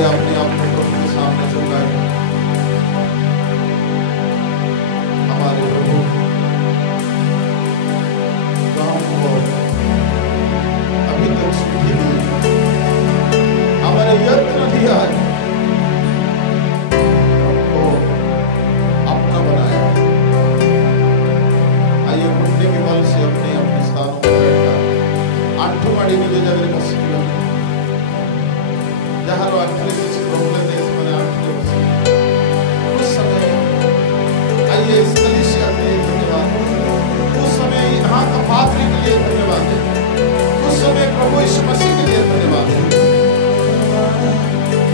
आइए अपने आप को प्रभु के सामने झुकाएं। हमारे प्रभु जो हमको अभी तक सुखी दी, हमारे यत्न दिया है, हमको अपना बनाया। आइए घुटने के बल से अपने अपने स्थानों पर बैठा आंठू माड़ी निज जगह बसिया जहाँ आंठले किसी प्रॉब्लम नहीं समझ आंठले बसी उस समय आइए इस कलीसिया के लिए धन्यवाद। उस समय यहाँ का पादरी के लिए धन्यवाद। उस समय प्रभु यीशु मसीह के लिए धन्यवाद।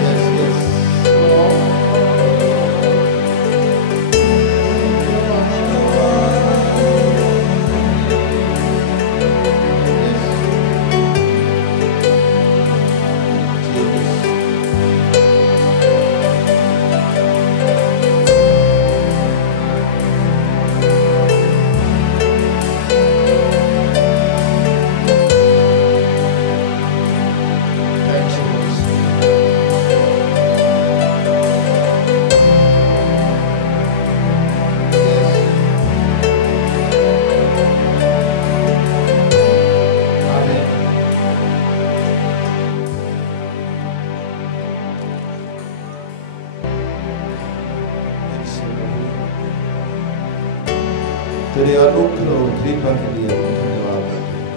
Yes, yes. तेरे अनुग्रह और कृपा के लिए धन्यवाद करते हैं।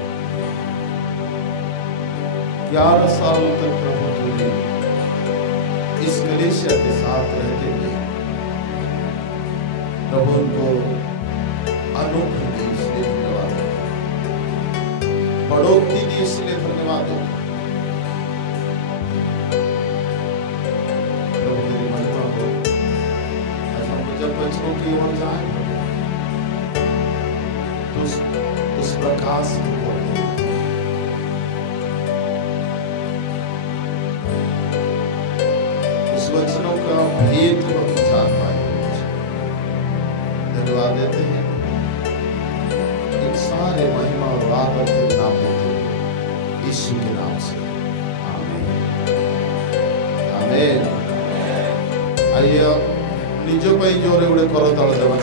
11 साल तक प्रभु तूने इस कलीसिया के साथ रहते हुए प्रभु को अनुग्रह दी, इसलिए धन्यवाद। बढ़ोतरी दी, इसलिए धन्यवाद। प्रभु तेरी महिमा हो। ऐसा जब बच्चों की ओर जाए उस प्रकाश को खोले, उस वचनों का भेद को हम जान पाए। धन्यवाद देते हैं इन सारे महिमा और आदर के नाम देते हैं यीशु के नाम से। आमीन आमीन। आइए निज पे जोरे उड़े करो तल देवा।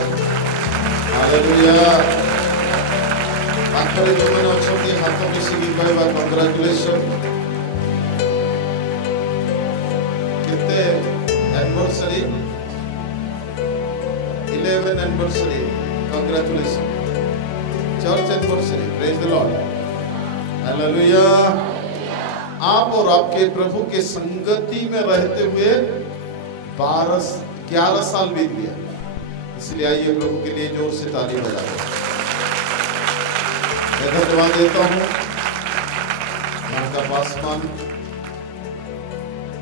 हालेलुया। आखिर जो मैंने अच्छे हाथ मिसिकी कहवा कंग्रेचुलेशन। कितने anniversary 11 anniversary congratulation. Church anniversary. Praise the Lord. Hallelujah. आप और आपके प्रभु के संगति में रहते हुए 11 साल बीत गया। इसलिए आइए प्रभु के लिए जोर से ताली बजाएं। मैं धन्यवाद देता हूँ यहाँ का पासवान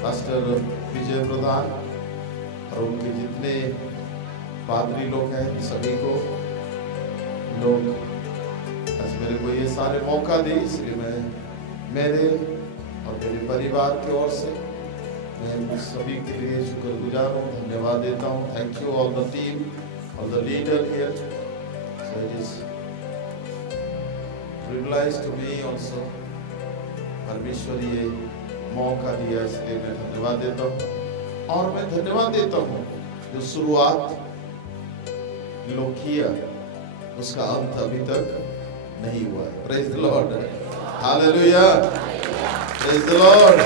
पास्टर विजय प्रधान और उनके जितने पादरी लोग हैं सभी को लोग आज मेरे को ये सारे मौका दे, इसलिए मैं मेरे और मेरे परिवार की ओर से मैं सभी के लिए शुक्रगुजार हूँ, धन्यवाद देता हूँ। Thank you all the team, all the leader here. So it is privilege to me also। परमेश्वर ये मौका दिया, इसलिए मैं धन्यवाद देता हूँ। और मैं धन्यवाद देता हूँ जो शुरुआत लोग किया उसका अंत अभी तक नहीं हुआ। Praise the Lord. Hallelujah. Praise the Lord.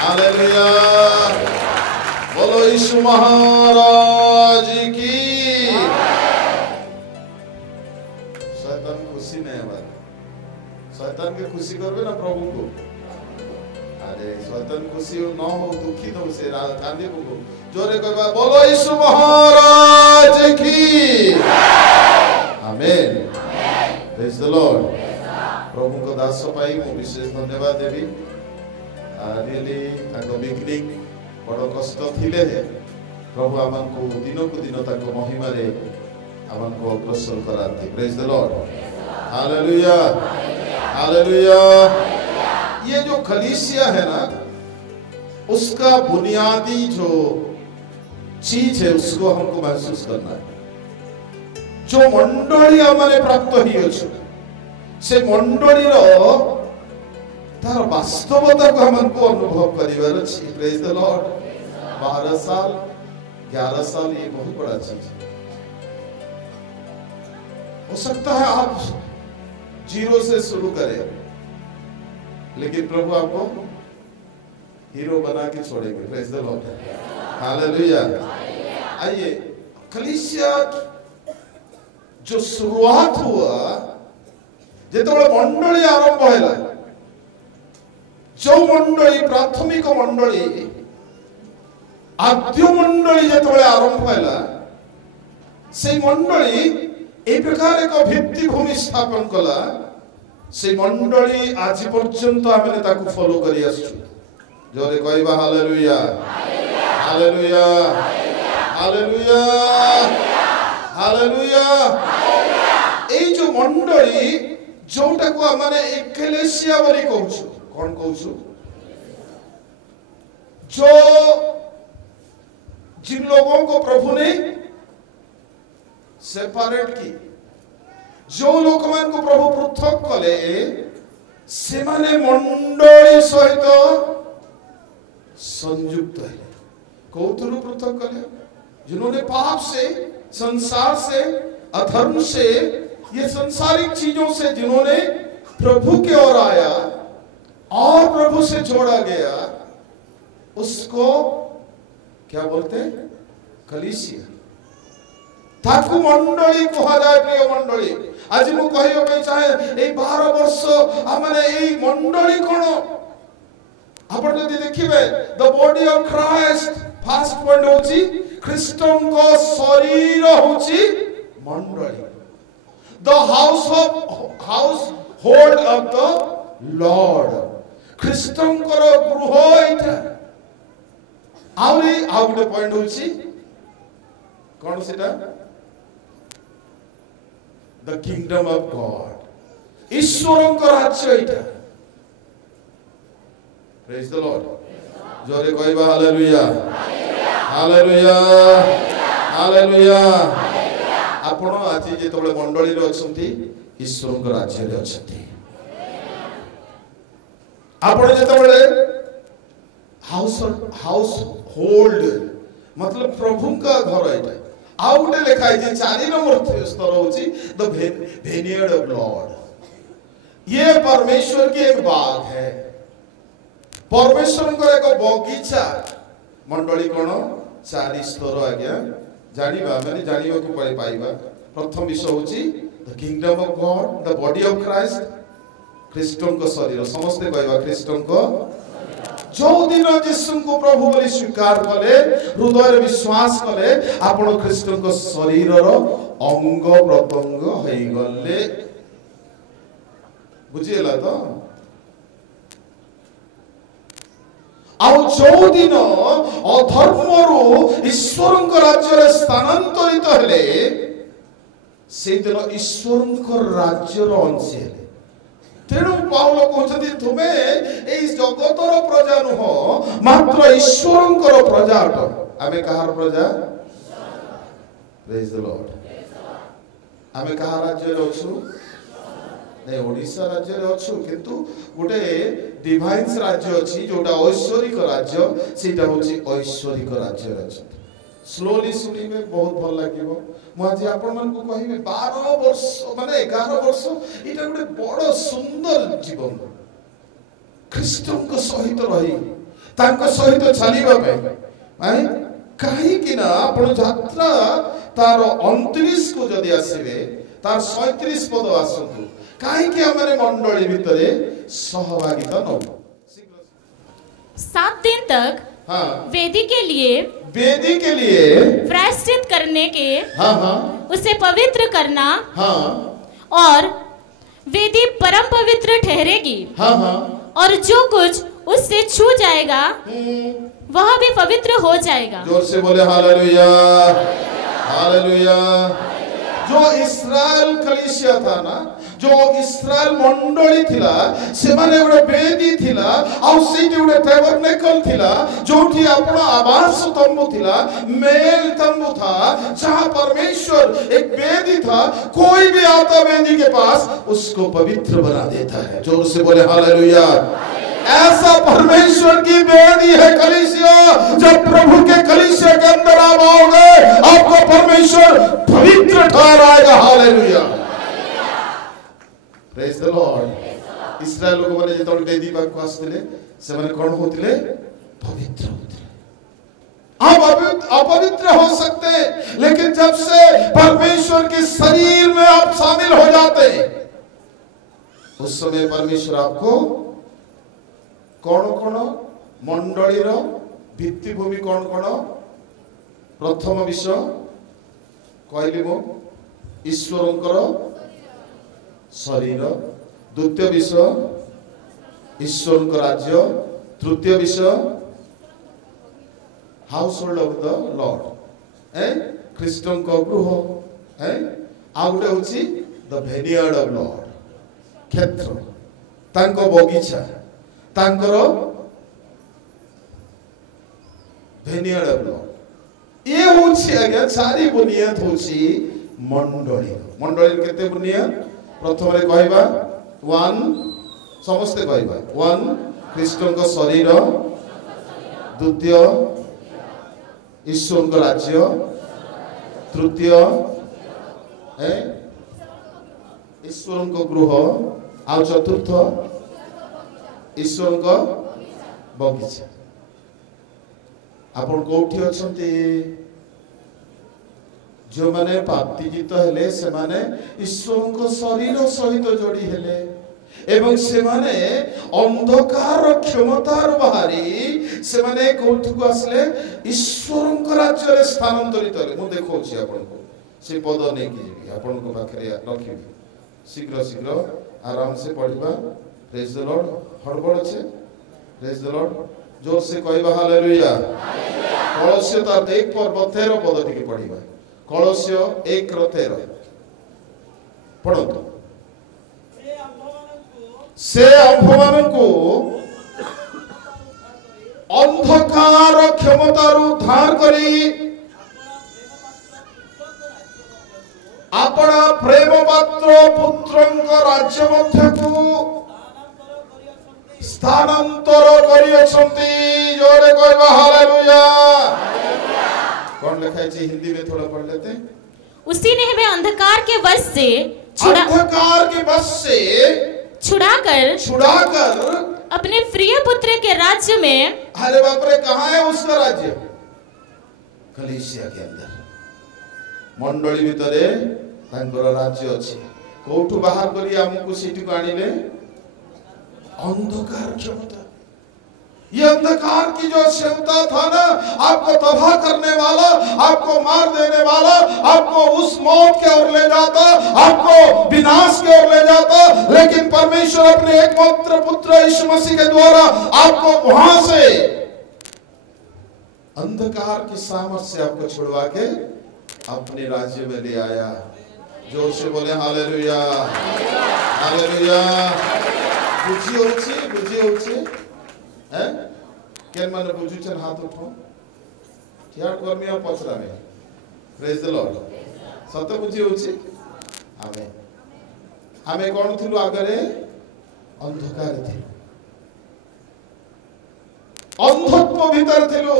Hallelujah. बोलो यीशु महाराज की। शैतान खुशी नहीं है भाई। शैतान के खुशी करवे ना प्रभु को। अरे शैतान खुशी हो ना हो दुखी तो से कांदे को जोरे कहबा बोलो यीशु महाराज की। आमेन। Praise the lord. प्रभु को दास पाई मु विशेष धन्यवाद देवी। रियली ताको बिगनिंग बड़ कष्ट थिले प्रभु आमको दिन को दिन ताको महिमा रे आमको अग्रसर कराते। Praise the Lord. Hallelujah. Hallelujah. ये जो कलीसिया है ना उसका बुनियादी जो चीज है उसको हमको महसूस करना है। जो मंडली हमारे प्राप्त ही अच्छे से मंडली रो तार वास्तवता को हमको अनुभव करिवार अछि। Praise the Lord. 12 साल 11 साल ये बहुत बड़ा चीज है। हो सकता है आप 0 से शुरू करें, लेकिन प्रभु आपको हीरो बना के छोड़ेंगे। Praise the Lord. हालेलुया। आइए, कलीसिया जो शुरुआत हुआ जेतबे मंडली आरंभ हैला, जो मंडली प्राथमिक मंडली आद्य मंडली जेतबे आरंभ हैला, से मंडली ए प्रकार एक भित्तिभूमि स्थापन कला। से मंडली आज पर्यंत आमे ताकू फॉलो करी आसु। जोरे कहबा हालेलुया, हालेलुया, हालेलुया, हालेलुया। ए जो मंडली जोटा को माने एक्लेसिया बोली कहूछु, कोन कहूछु, जो जिन लोगों को प्रभु ने सेपरेट की, जो लोक मान को प्रभु पृथक कले, से माने मंडली सहित संयुक्त है। कौतुरु पृथक कले, जिन्होंने पाप से, संसार से, अधर्म से, ये संसारिक चीजों से जिन्होंने प्रभु की ओर आया और प्रभु से जोड़ा गया, उसको क्या बोलते हैं? कलीसिया। ताकू मंडली कहा जाए। प्रिय मंडली, आज मु कहियो पे चाहे ए 12 वर्ष हमने ए मंडली कोन आपण जदी देखिबे, the body of Christ, first point होची ख्रीष्टन को शरीर होची मंडली। The household of the lord, ख्रीष्टन को गृह एटा। आउरी आउटे पॉइंट होची कोन सेटा? द किंगडम ऑफ गॉड, ईश्वरन को राज्य एटा। Praise the lord. जोरे कहबा हालेलुया, हालेलुया, हालेलुया। आपण आज जेतबे मंडली रे अछंती, ईश्वरन को राज्य रे अछंती। आपण जेतबे हाउस होल्ड मतलब प्रभु का घर एटा। आउटे लिखा है 4 नंबर स्तर होची द भेनियर्ड ऑफ लॉर्ड। ये परमेश्वर की एक बाग है, परमेश्वर को एक बगीचा। मंडली कोन 4 स्तर आज्ञा जानिबा, माने जानिबा को पाइबा। प्रथम विषय होची the kingdom of God, the body of Christ, ख्रीष्टन को शरीर। समस्त कहबा ख्रीष्टन को। जो दिन यीशु को प्रभु बोली स्वीकार कले, हृदय विश्वास कले, आपण ख्रीष्टन को शरीर रो अंग प्रत्यंग होई गले। बुझिएला तो? आउ जो दिन अधर्मरु ईश्वरन को राज्य रे स्थानांतरित हेले, से दिन ईश्वरन को राज्य रो अंश हेले। तेणु पाउल कहते तुमे ए जगतर प्रजा नुह, मात्र ईश्वरंकर प्रजा अट। आमे कहार प्रजा? Praise the Lord. आमे कहा राज्य रे अछु? ने ओडिसा राज्य रे अछु, किंतु गोटे डिवाइन्स राज्य अछि जोटा ऐश्वरिक राज्य, सेटा होछि ऐश्वरिक राज्य रे अछि। स्लोली सुनिबे, बहुत भल लागिबो। मु आज आपण मन को कहिबे 12 वर्ष माने 11 वर्ष इटा गोटे बड़ सुंदर जीवन। ख्रीष्टन को सहित रही, तांको सहित चलीबा पे आइ काहे कि ना आपण यात्रा तार 29 को जदी आसीबे, तार 37 पद आसतु, काहे कि हमरे मंडली भितरे सहभागिता न। 7 दिन तक हाँ, वेदी के लिए प्रायश्चित करने के, हाँ, उसे पवित्र करना, हाँ, और वेदी परम पवित्र ठहरेगी, हाँ, हाँ, और जो कुछ उससे छू जाएगा वह भी पवित्र हो जाएगा। जोर से बोले हालेलुया, हालेलुया। जो इस्राएल कलीसिया था ना, जो इस्राएल मंडली थिला से माने गोटे बेदी थिला आ सीटी गोटे टैबरनेकल थिला जोठी आपण आवास तंबू थिला मेल तंबू था जहां परमेश्वर एक बेदी था कोई भी आता बेदी के पास उसको पवित्र बना देता है। जोर से बोले हालेलुया। ऐसा परमेश्वर की बेदी है कलीसिया। जब प्रभु के कलीसिया के अंदर आप आओगे आपको परमेश्वर पवित्र ठहराएगा। हालेलुया। Praise the lord. इस्राएल लोग माने जेतोल बेदी पाक आसथिले से माने कोन होतिले पवित्र होतिले। आप अपवित्र हो सकते लेकिन जब से परमेश्वर के शरीर में आप शामिल हो जाते उस समय परमेश्वर आपको कौन कौन मंडली भित्तिभूमि कौन कौन प्रथम विषय कहली मो ईश्वरंकर शरीर, द्वितीय विषय ईश्वरंकर राज्य, तृतीय विषय household of the lord ख्रीष्टन को गृह आ गोटे होची द भेनियार्ड ऑफ लॉर्ड क्षेत्र तांको बगीचा तांकर भेनियार्ड ऑफ लॉर्ड ये होची आज्ञा चारि बुनियाद होची मंडली। मंडली केते बुनियाद प्रथम रे कहबा वन समस्त कहबा वन ख्रीष्टन को शरीर, द्वितीय ईश्वर को राज्य, तृतीय ईश्वर को गृह आ चतुर्थ ईश्वर को बगीचा। आपण कोठी अछंती जो माने पाप्तिजित हेले से माने ईश्वर को शरीर सहित जोड़ी हेले एवं से माने अंधकार क्षमतार बाहरी से माने कोठी को आसले ईश्वर को राज्य रे स्थानांतरित हेले। मु देखौछि आपण को से पद नै कि जेबी आपण को पाखरे रखिबी शीघ्र शीघ्र आराम से पढ़िबा। Praise the lord. हड़बड़ छे। Praise the lord. जोर से कहबा हालेलुया। कलस्य तार 1 पर 13 पद टिके पढ़िबा। कलस्य 1:13 पढ़ो। से आंभमानंकु अंधकार क्षमतार उद्धार करी अपना प्रेम पात्र पुत्रंक राज्य मध्यकु स्थानांतर करियछंती। जोरे कहबा हालेलुया। कौन लिखा है जी हिंदी में थोड़ा पढ़ लेते हैं। उसी ने हमें अंधकार के वश से छुड़ाकर अपने प्रिय पुत्र के राज्य में। अरे बाप रे कहाँ है उसका राज्य? कलीसिया के अंदर मंडली भितरे तांकर राज्य अछि। कोठु बाहर करी हमको सीटी को आनिले अंधकार क्षमता। ये अंधकार की जो क्षमता था ना आपको तबाह करने वाला, आपको मार देने वाला, आपको उस मौत के ओर ले जाता, आपको विनाश के ओर ले जाता, लेकिन परमेश्वर अपने एकमात्र पुत्र यीशु मसीह के द्वारा आपको वहां से अंधकार की सामर्थ से आपको छुड़वा के अपने राज्य में ले आया। जोर से बोले हालेलुया। हालेलुया। बुझी होची केन माने बुझुचन हाथ उठो ठियाट करमी आ पछरा में। Praise the Lord. सत बुझी होची। आमे कोन थिलु आगरे अंधकार थिलु, अंधत्व भीतर थिलु,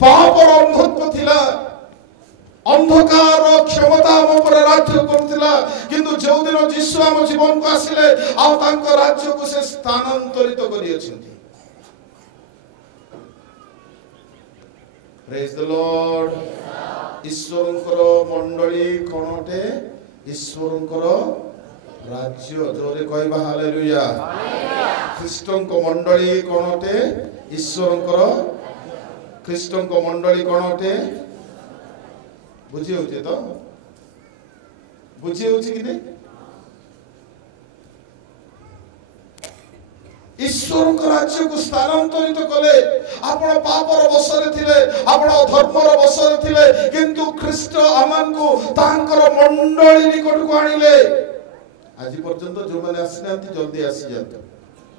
पापर अंधत्व थिला, अंधकार क्षमता हम पर राज्य करथिला। किंतु जो दिन यीशु हम जीवन को आसिले आ तांको राज्य को से स्थानांतरित करि अछंती। Praise the lord. ईश्वरंकर मंडली कोनटे? ईश्वरंकर राज्य। जोरे कहबा हालेलुया। ख्रीष्टंक मंडली कोनटे? ईश्वरंकर। ख्रीष्टंक मंडली कोनटे? बुझी होचे तो? बुझी होचे कि नहीं? ईश्वर राज्य को स्थानांतरित कले। आपण पापर बसरे थिले, आपण अधर्मर बसरे थिले, किंतु ख्रीष्ट आमान को तांकर मंडली निकट को आनिले। आज पर्यंत जो मैंने आसीना जल्दी आसी जाते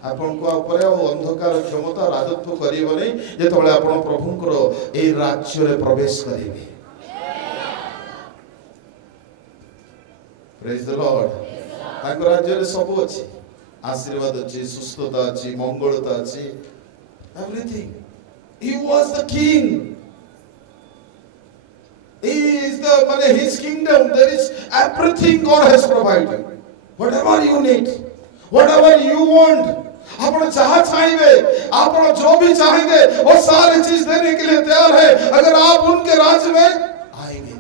आपण को ऊपर अंधकार क्षमता राजत्व करिबनी जेतबेले आपण प्रभुंकर ए राज्य रे प्रवेश करिवे प्रेज द लॉर्ड तांको राज्य रे सब अछि आशीर्वाद अछि सुस्थता अछि मंगलता अछि everything he was the king he is the his kingdom there is everything God has provided whatever you need whatever you want आप जहाँ चाहिए आप जो भी चाहेंगे वो सारी चीज देने के लिए तैयार है अगर आप उनके राज्य में आएंगे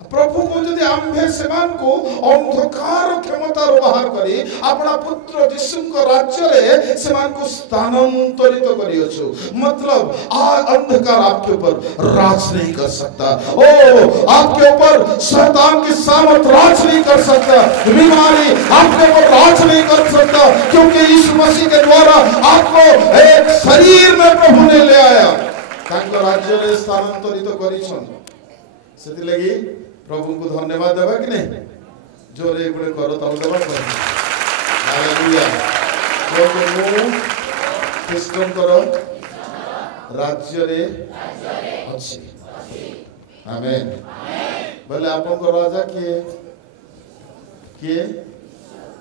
प्रभु को यदि आम्भे सेमान को अंधकार क्षमता बाहर करी अपना पुत्र यीशु को राज्य रे सेमान को स्थानांतरित करियोछु मतलब अंधकार आपके ऊपर राज नहीं कर सकता ओ आपके ऊपर शैतान की सामर्थ राज नहीं कर सकता बीमारी आपके ऊपर राज नहीं कर सकता क्योंकि यीशु मसीह के द्वारा आपको एक शरीर में प्रभु ने ले आया तांको राज्य रे स्थानांतरित करिछन सेति लगी प्रभु को धन्यवाद देबा कि नहीं जोरे गुणे करो तब देबा हालेलुया जो क्रिस्टन करो राज्य रे अछि आमेन बोले आपन को राजा किए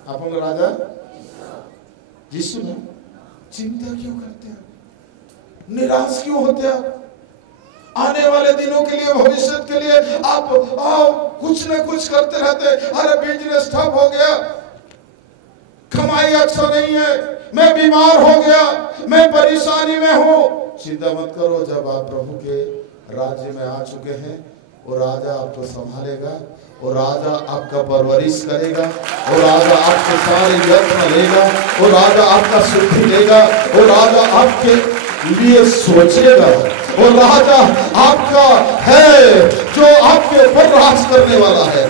आपन को राजा यीशु ने चिंता क्यों करते हैं निराश क्यों होते हैं आने वाले दिनों के लिए भविष्य के लिए आप कुछ न कुछ करते रहते अरे बिजनेस ठप हो गया कमाई अच्छा नहीं है मैं बीमार हो गया मैं परेशानी में हूँ चिंता मत करो जब आप प्रभु के राज्य में आ चुके हैं वो राजा आपको संभालेगा वो राजा आपका परवरिश करेगा वो राजा आपके सारे यत्न लेगा वो राजा आपका शुद्धि लेगा वो राजा आपके लिए सोचेगा वो राजा आपका है जो आपके ऊपर राज करने वाला है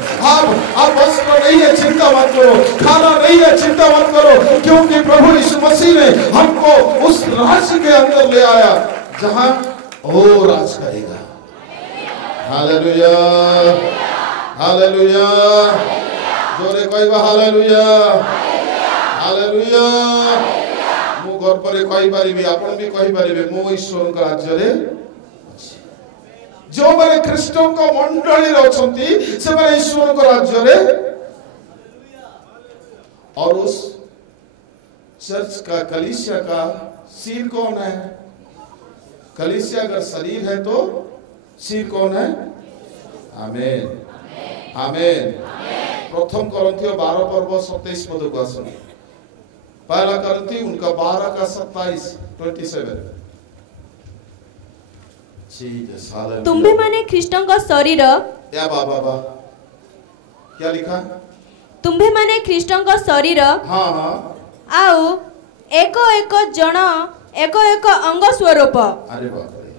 आप वस्त्र नहीं है चिंता मत करो खाना नहीं है चिंता मत करो क्योंकि प्रभु यीशु मसीह ने हमको उस राज्य के अंदर ले आया जहां वो राज करेगा हालेलुया हालेलुया जोरे कहबा हालेलुया हालेलुया मु घर पर कहि परिबी आपण भी कहि परिबे मो ईश्वर का राज्य रे जो माने ख्रीष्टों को मंडली रे अछंती से माने ईश्वर को राज्य रे और उस चर्च का कलीसिया का सिर कौन है कलीसिया अगर शरीर है तो सिर कौन है आमेन आमेन प्रथम कोरिन्थियों 12 पर्व 27 पद को सुनो पहला कोरिन्थी उनका 12 का 27 27 तुम्हें माने ख्रीष्टों का शरीर या बाबा क्या लिखा तुम्हें माने ख्रीष्टों का शरीर हाँ हाँ आउ एको एको जन एको एको अंग स्वरूप अरे बाप रे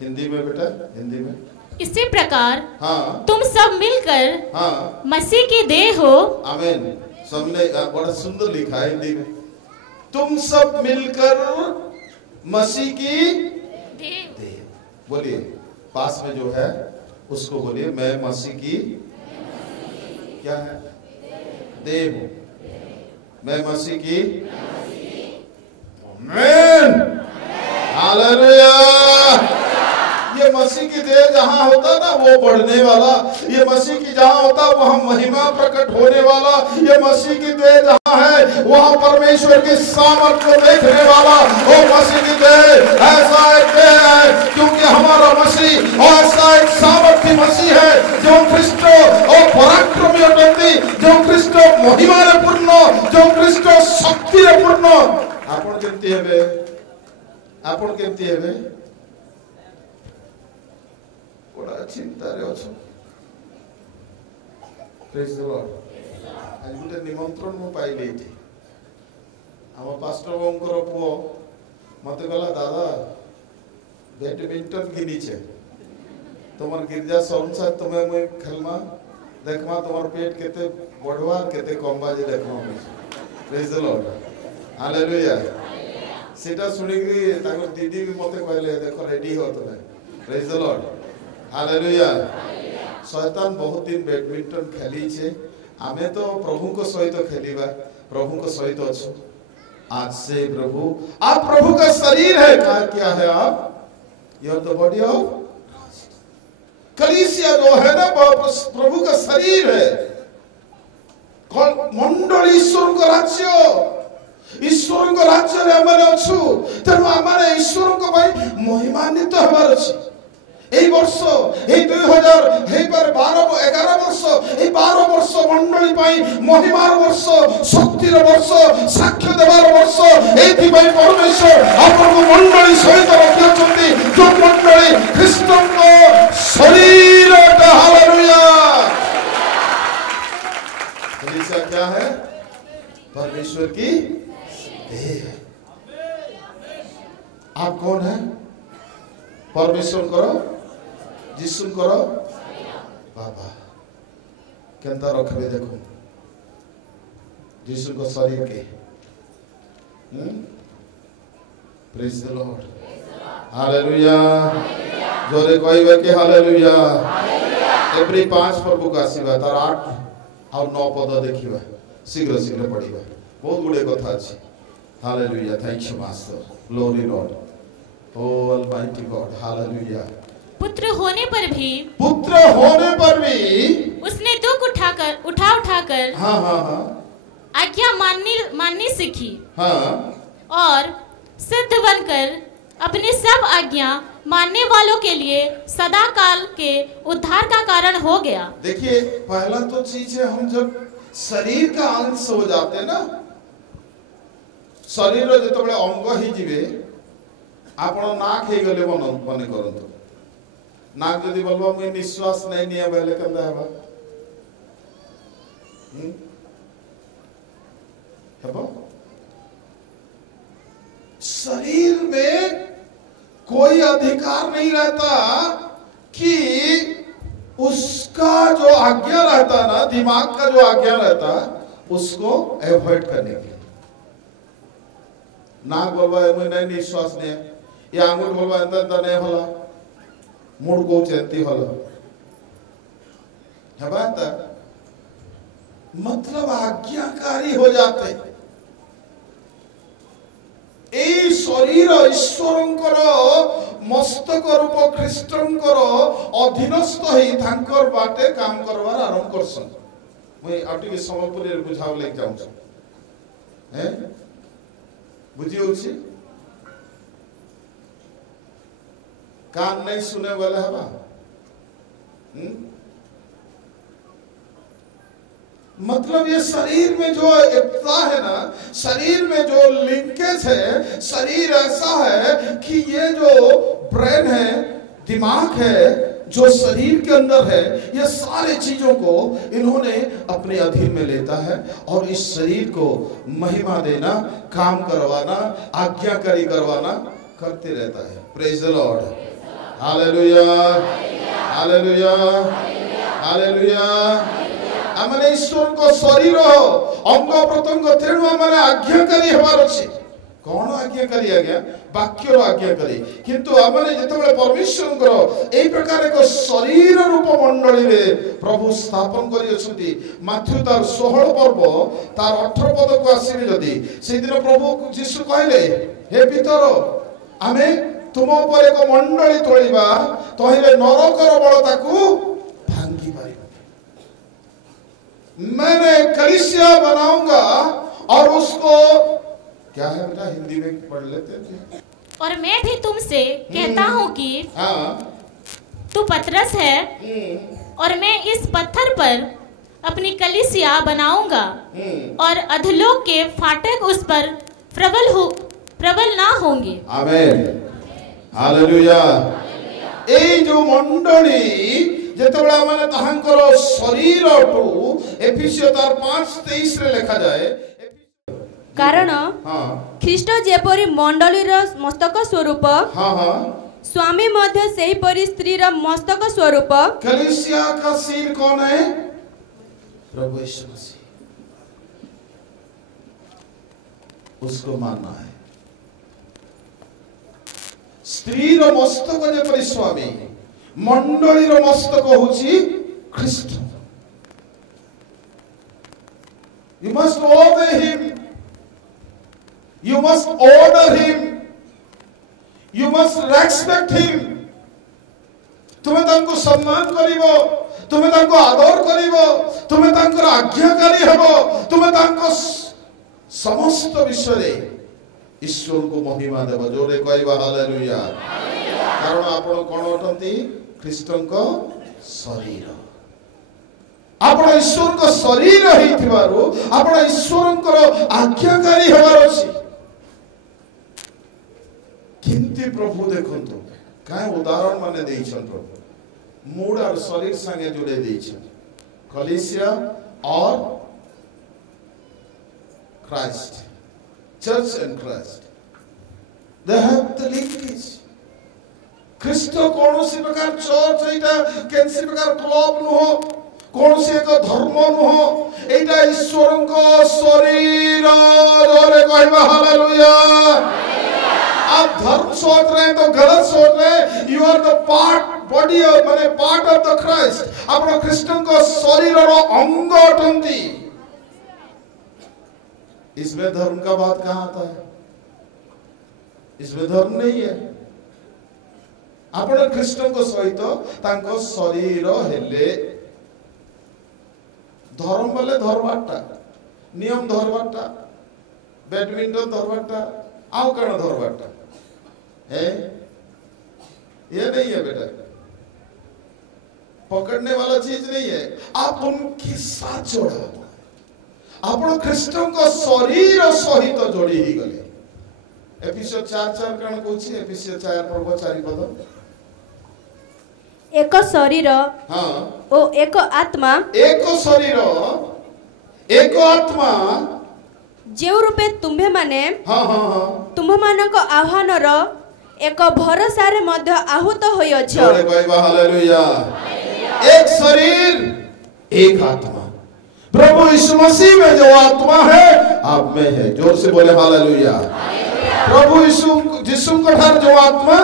हिंदी में बेटा हिंदी में इसी प्रकार हाँ तुम सब मिलकर हाँ मसीह की देह हो आमीन सबने बड़ा सुंदर लिखा है हिंदी में तुम सब मिलकर मसीह की देह बोलिए पास में जो है उसको बोलिए मैं मसीह की क्या है देह हूं मैं मसीह की आमीन हालेलुया ये मसीह की देह जहां होता ना वो बढ़ने वाला ये मसीह की जहां होता वहां महिमा प्रकट होने वाला ये मसीह की देह जहां है वहां परमेश्वर की सामर्थ को देखने वाला वो मसीह की देह ऐसा एक देह है क्योंकि हमारा मसीह ऐसा एक सामर्थी मसीह है जो ख्रीष्टो और पराक्रमी अटंती जो ख्रीष्टो महिमा रे पूर्ण जो ख्रीष्टो शक्ति रे पूर्ण आपण केमती हेबे बड़ा चिंता रे अछ प्रेज द लॉर्ड आज गुटे निमंत्रण मु पाइले इथे हम पास्टर बंकर पुओ मते गला दादा बैडमिंटन किनीचे तमर गिरजा संसार तमे मु खेलमा देखमा तमर पेट केते बढ़वा केते कम बाजे देखमा प्रेज द लॉर्ड हालेलुया सेटा सुनिकरी ताको दीदी भी मते कहले देखो रेडी हो तमे प्रेज द लॉर्ड हालेलुया शैतान बहुत दिन बैडमिंटन खेली छे आमे तो प्रभु को सहित खेलिबा प्रभु को सहित अच्छो आज से प्रभु आप प्रभु का शरीर है क्या है आप you are the body of कलीसिया जो है ना प्रभु का शरीर है मंडली ईश्वर को राज्य रे हमरे अछु तेनु हमरे ईश्वर को भाई महिमान्वित हबार अछि এই বর্ষ এই 2000 এই पर 12 11 বর্ষ এই 12 বর্ষ মণ্ডলী পাই মহিমার বর্ষ শক্তির বর্ষ সাক্ষ্য দেবার বর্ষ এইথি পাই পরমেশ্বর আপনাকে মণ্ডলী সহিত রাখিছন্তি जो মণ্ডলী খ্রিস্টଙ୍କ শরীর हालेलुया कलीसिया क्या है परमेश्वर की देह आप कौन है परमेश्वर करो जिसु करो बाबा केंता रखबे देखो जिसु को शरीर के प्रेज द लॉर्ड हालेलुया जोरे कहबे के हालेलुया एवरी 5 प्रभु का आशीर्वाद तार 8 और 9 पद देखिबा शीघ्र शीघ्र पढ़िबा बहुत गुडे कथा अछि hallelujah thank you master glory Lord O almighty God hallelujah पुत्र होने पर भी उसने दुख उठाकर हाँ आज्ञा माननी सीखी हाँ और सिद्ध बनकर अपने सब आज्ञा मानने वालों के लिए सदा काल के उद्धार का कारण हो गया। देखिए पहला तो चीज है हम जब शरीर का अंश हो जाते ना शरीर जो अंग ही जीवे आपण नाक हे गले मन करंतु नाक जदी बोलबा मुई निश्वास नहीं निया बेले कंदा हेबा हेबा शरीर में कोई अधिकार नहीं रहता कि उसका जो आज्ञा रहता ना दिमाग का जो आज्ञा रहता उसको अवॉइड करने के लिए नाक बोलबा मुई नहीं निश्वास नहीं या आंगुल बोलबा अंदर नहीं होला मूड को चेंती होला हेबा त मतलब आज्ञाकारी हो जाते এই শরীর ঈশ্বরଙ୍କର মস্তক রূপ খ্রিস্টଙ୍କର অধীনস্থ ହେଇ ତାଙ୍କର ବାଟେ କାମ କରବାର ଆରମ୍ଭ କରସନ୍ মই ଆଉ ଟିକେ ସମ୍ବଲପୁରରେ ବୁଝାव ଲାଗି ଚାହୁଁଛି बुझी होछि कान नहीं सुने वाला है मतलब ये शरीर में जो एकता है ना शरीर में जो लिंकेज है शरीर ऐसा है कि ये जो ब्रेन है दिमाग है जो शरीर के अंदर है ये सारे चीजों को इन्होंने अपने अधीन में लेता है और इस शरीर को महिमा देना काम करवाना आज्ञाकारी करवाना करते रहता है praise the Lord hallelujah hallelujah hallelujah आमने ईश्वर को शरीर अंग प्रत्यंग तेणु आमने आज्ञाकारी हेबार अछि कौन आज्ञाकारी आज्ञा वाक्यर आज्ञाकारी किंतु आमने जेतेबेले परमेश्वरଙ୍କର एई प्रकार एक शरीर रूप मंडली रे प्रभु स्थापन करि अछंती माथ्यू तार 16 पर्व तार 18 पद को आसीबे जदी से दिन प्रभु यीशु कहले हे पितर आमे तुम ऊपर एक मंडली तोलिबा तहिरे नरकर बलताकू भांगी पारिबा मैंने कलीसिया बनाऊंगा और उसको क्या है बेटा हिंदी में पढ़ लेते थे और मैं भी तुमसे कहता हूँ कि तू पतरस है और मैं इस पत्थर पर अपनी कलीसिया बनाऊंगा और अधोलोक के फाटक उस पर प्रबल ना होंगे आमेन हालेलुया ए जो मंडली जेतबेला माने ताहांकर शरीर टू एफिसियो तार 5:23 रे लिखा जाए कारण ख्रीष्ट जेपरी मंडलीर मस्तक स्वरूप स्वामी मध्य सही परी स्त्रीर मस्तक स्वरूप कलीसिया का सिर कौन है प्रभु यीशु मसीह उसको मानना है स्त्रीर मस्तक जेपरी स्वामी मंडलीर मस्तक होची Christ. You must obey him. You must honor him. You must respect him. तुम्हें तांको सम्मान करिवो, तुम्हें तांको आदर करिवो, तुम्हें तांको आज्ञाकारी हेबो, तुम्हें तांको समस्त विषय ईश्वर को महिमा देव। जोरे कहबा हालेलुया। कारण आपण कोन अटंती ख्रीष्टन को शरीर। आपण ईश्वर को शरीर हेतिबारु आपण ईश्वरंकर आज्ञाकारी हेबार अछि। किंतु प्रभु देखंतु काय उदाहरण माने देइछन प्रभु मूड और शरीर संगे जुड़े देइछन। कलीसिया और Christ, church and Christ, they have the linkage. ख्रीष्ट कोनोसी प्रकार चर्च एटा केनसी प्रकार क्लब नुहो, कोनसी एक धर्म नुहो, एटा ईश्वरंको शरीर। जोरे कहबा हालेलुया। आप धर्म सोच रहे हैं तो गलत सोच रहे हैं। You are the part body माने पार्ट ऑफ द क्राइस्ट। आपण ख्रीष्टन को शरीर और अंग अटंती। इसमें धर्म का बात कहां आता है? इसमें धर्म नहीं है। आपण ख्रीष्टन को सहित तांको शरीर हेले। धर्म बोले धरवाटा, नियम धरवाटा, बैडमिंटन धरवाटा, आओ कण धरवाटा है। ये नहीं है बेटा, पकड़ने वाला चीज नहीं है। आप उनके साथ जोड़ा, आपण ख्रीष्टन को शरीर सहित जोड़ी ही गले। एफिसियो 4:4 कण कहछि? एफिसियो 4:4 पद। एक शरीर ओ एक आत्मा, एक शरीर एक आत्मा, जे रूपे तुम्भे माने तुम्भ मानक आह्वान रो एक भरोसा रे मध्य आहूत होय छ। जोरे कहबा हालेलुया। एक शरीर एक आत्मा। प्रभु यीशु मसीह में जो आत्मा है आप में है। जोर से बोले हालेलुया। प्रभु यीशु कठार जो आत्मा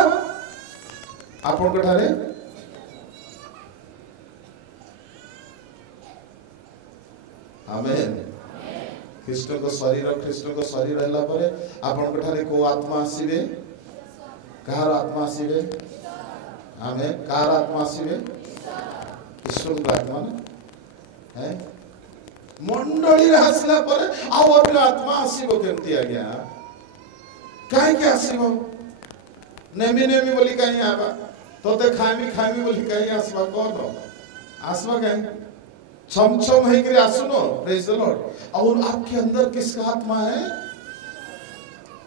आपन कठारे आमेन। ख्रीष्ट को शरीर हैला परे आपन कठारे को आत्मा आसीबे? कार आत्मा आसीबे? आमेन। कार आत्मा आसीबे? ईश्वर आत्मा है। मंडली रे हसला परे आउ अन्य आत्मा आसीबो केमती आज्ञा? काहे के आसीबो? नेमी नेमी बोली काहे आबा? तोते खामी बोली काहे आसबा? कोन आसबा काहे? छम छम है कि आसुनो। Praise the Lord. और आपके अंदर किसका आत्मा है?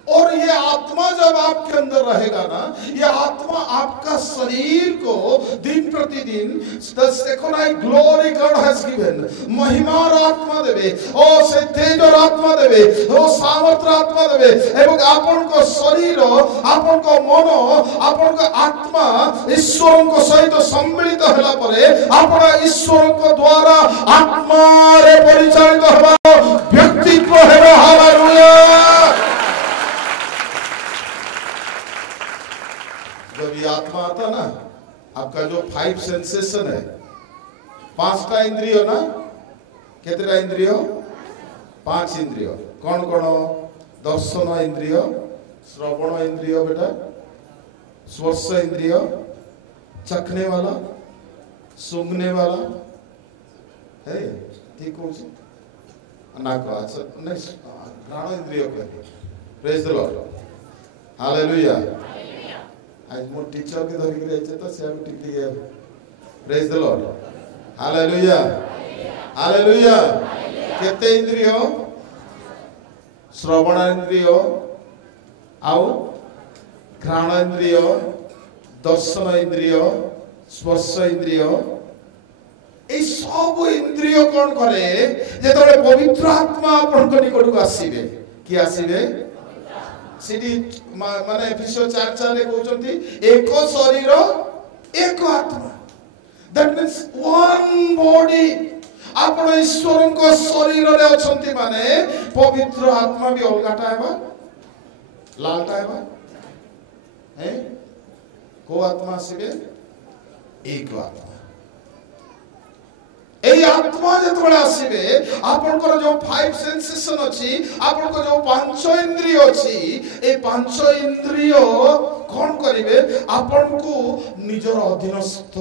और ये आत्मा जब आपके अंदर रहेगा ना, ये आत्मा आपका शरीर को दिन प्रतिदिन the second glory God has given महिमा और आत्मा देवे, ओ से तेज और आत्मा देवे, ओ सामर्थ्य आत्मा देवे। एवं आपन को शरीर, आपन को मन, आपन को आत्मा ईश्वर को सहित सम्मिलित होला परे आपण ईश्वर को द्वारा आत्मा रे परिचालित होबा व्यक्तित्व हेबा। हालेलुया। जब ये आत्मा आता ना, आपका जो 5 सेंसेशन है, 5टा इंद्रिय ना, कितना इंद्रिय? 5 इंद्रिय। कौन कौन? दर्शन इंद्रिय, श्रवण इंद्रिय बेटा, स्पर्श इंद्रिय, चखने वाला, सूंघने वाला है, ठीक हो जी? नाक नहीं, घ्राण इंद्रिय कहते। Praise the Lord. हालेलुया। आज मोर टीचर के धरि के जाय तो से हम टिकली गए। Praise the Lord. Hallelujah. Hallelujah. केते इंद्रिय? श्रवण इंद्रिय, आउ घ्राण इंद्रिय, दर्शन इंद्रिय, स्पर्श इंद्रिय। ए सब इंद्रिय कोन करे जेतले पवित्र आत्मा आपन को निकट को आसीबे? कि आसीबे? सीडी माने एफिसियो 4:4 रे कहउचंती एक शरीर एक आत्मा। That means one body. आपण ईश्वर को शरीर रे अछंती माने पवित्र आत्मा भी अलगाटा हेबा, लालटा हेबा है। को आत्मा आसीबे? एक आत्मा। बेले आसीबे आपन को जो फाइव सेंसेशन अछि आपन को जो पांच इंद्रिय अछि ए पांच इंद्रिय कोन करिवे आपन को निजर अधीनस्थ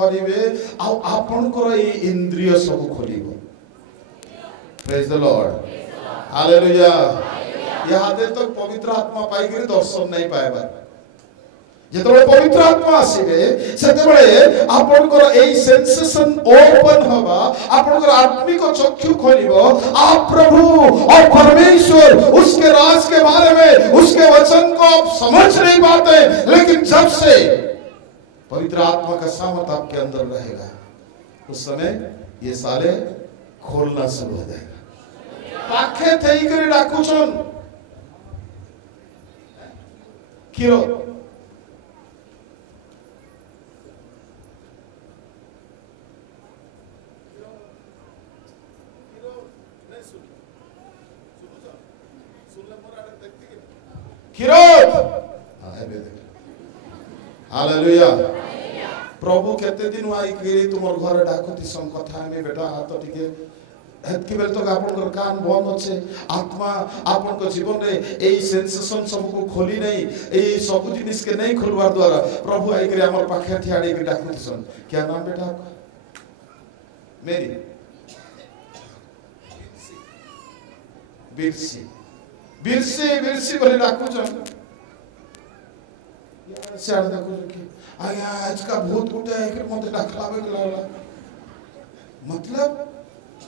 करिवे आ आपन को ए इंद्रिय सब खोलिबो प्रेज द लॉर्ड हालेलुया यहाँ दे तो पवित्र आत्मा पाई के दर्शन नहीं पाएबा जेतबे पवित्र आत्मा आसीबे सेतबे आपन को ए सेंसेशन ओपन होबा आपन को आत्मिक चक्षु खोलिबो आप प्रभु और परमेश्वर उसके राज के बारे में उसके वचन को आप समझ नहीं पाते लेकिन जब से पवित्र आत्मा का सामर्थ आपके अंदर रहेगा उस समय ये साले खोलना शुरू हो जाएगा पाखे थई करे डाकुछन किरो हालेलुया प्रभु केते दिन आई के तुमर घर डाकुती सम कथा में बेटा हाथ टिके हेतकी बेल तो आपन कर कान बंद होचे आत्मा आपन को जीवन रे एई सेंसेशन सब को खोली नहीं एई सब जिनिस के नहीं खोलवार द्वारा प्रभु आई के हमर पाखे ठियाड़ी के डाकुती सन क्या नाम बेटा आपका मेरी बिरसी बिरसी बिरसी बोले डाकुचन यार देखो कि आया आज का भूत उठे है कि मत डाकलावे के मतलब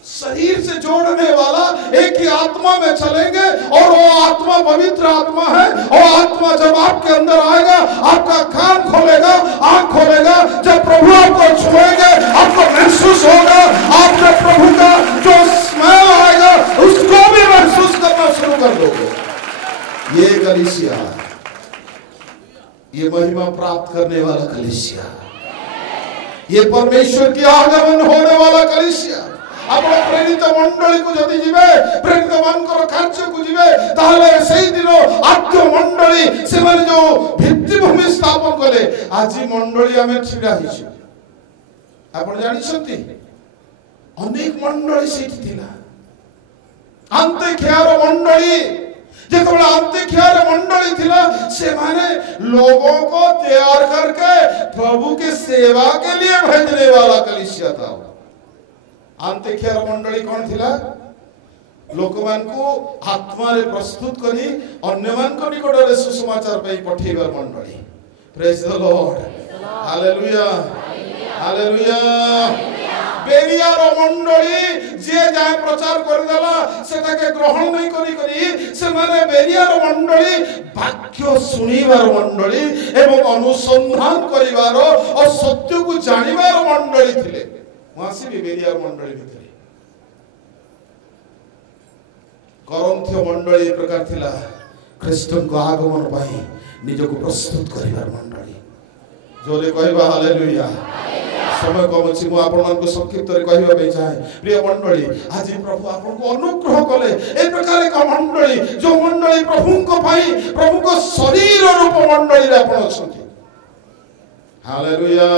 शरीर से जोड़ने वाला एक ही आत्मा में चलेंगे और वो आत्मा पवित्र आत्मा है और आत्मा जब आपके अंदर आएगा आपका कान खोलेगा आंख खोलेगा जब प्रभु आपको छुएंगे आपको महसूस होगा आप जब प्रभु का जो स्मेल आएगा उसको भी महसूस करना शुरू कर दोगे ये कलीसिया ये महिमा प्राप्त करने वाला कलीसिया ये परमेश्वर की आगमन होने वाला कलीसिया आप प्रेरित मंडली को जदि जीवे प्रेरित मानकर कार्य को जीवे ताहले सेही दिन आद्य मंडली से माने जो भित्तिभूमि स्थापन कले आजी मंडली हमें छिड़ा हिछु आपण जानि छथि अनेक मंडली सेठी थिला अंतख्यार मंडली जेतबे अंतख्यार मंडली थिला से माने लोगों को तैयार करके प्रभु के सेवा के लिए भेजने वाला कलीसिया था अंतख्यार मंडली कौन थिला लोकमान को आत्मा रे प्रस्तुत करी अन्यमान को निकट रे सुसमाचार पे पठेबार मंडली praise the Lord hallelujah hallelujah barrier मंडली जे जाय प्रचार कर देला सेटाके ग्रहण नहीं करी से माने बेरियार मंडली वाक्य सुनिबार मंडली एवं अनुसंधान करिवार और सत्य को जानिबार मंडली थिले मासी भी बेरियार मंडली भितरे करंथ्य मंडली प्रकार थिला ख्रीष्टन को आगमन पाई निज को प्रस्तुत करिवार मंडली जोरे कहबा हालेलुया समय कम अछि मु आपन मान को संक्षिप्त रे कहबा पे चाहे प्रिय मंडली आज प्रभु आपन को अनुग्रह कले ए प्रकार का मंडली जो मंडली प्रभु को पाई प्रभु को शरीर रूप मंडली रे आपन छथि हालेलुया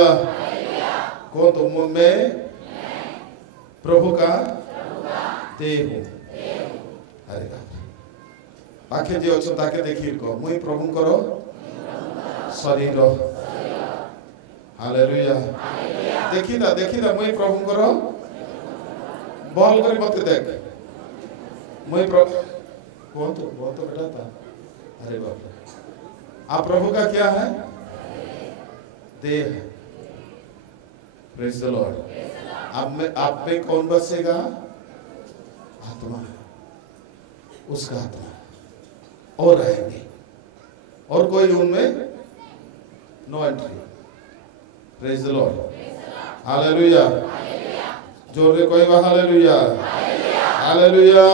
कौन तो मुंह में प्रभु का देह अरे पाखे जे अछि ताके देखि को मुई प्रभु करो शरीर हालेलुया देखी दा मुई प्रभु करो बॉल करी मत देख मुई प्रभु कौन तो बेटा था अरे बाप आप प्रभु का क्या है देह प्रेज द लॉर्ड आप में कौन बसेगा आत्मा उसका आत्मा और रहेंगे और कोई उनमें no entry praise the Lord hallelujah जोर रे कहबा hallelujah hallelujah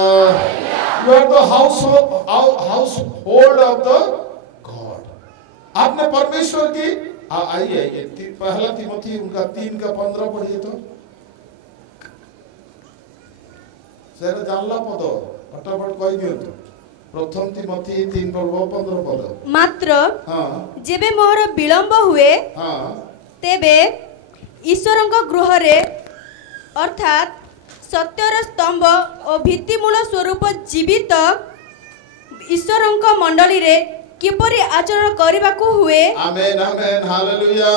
you are the household of the God आपने परमेश्वर की आइए पहला तिमोथी उनका 3:15 पढ़िए तो सर जानला पद फटाफट कहि दियो तो प्रथम तिमोथी 3:15 पद मात्र जेबे मोर विलंब हुए तेबे ईश्वरଙ୍କ गृह रे अर्थात सत्यर स्तंभ और भित्तिमूल स्वरूप जीवित ईश्वरଙ୍କ मंडली रे किपरि आचरण करबाकू हुए। आमेन आमेन हालेलुया।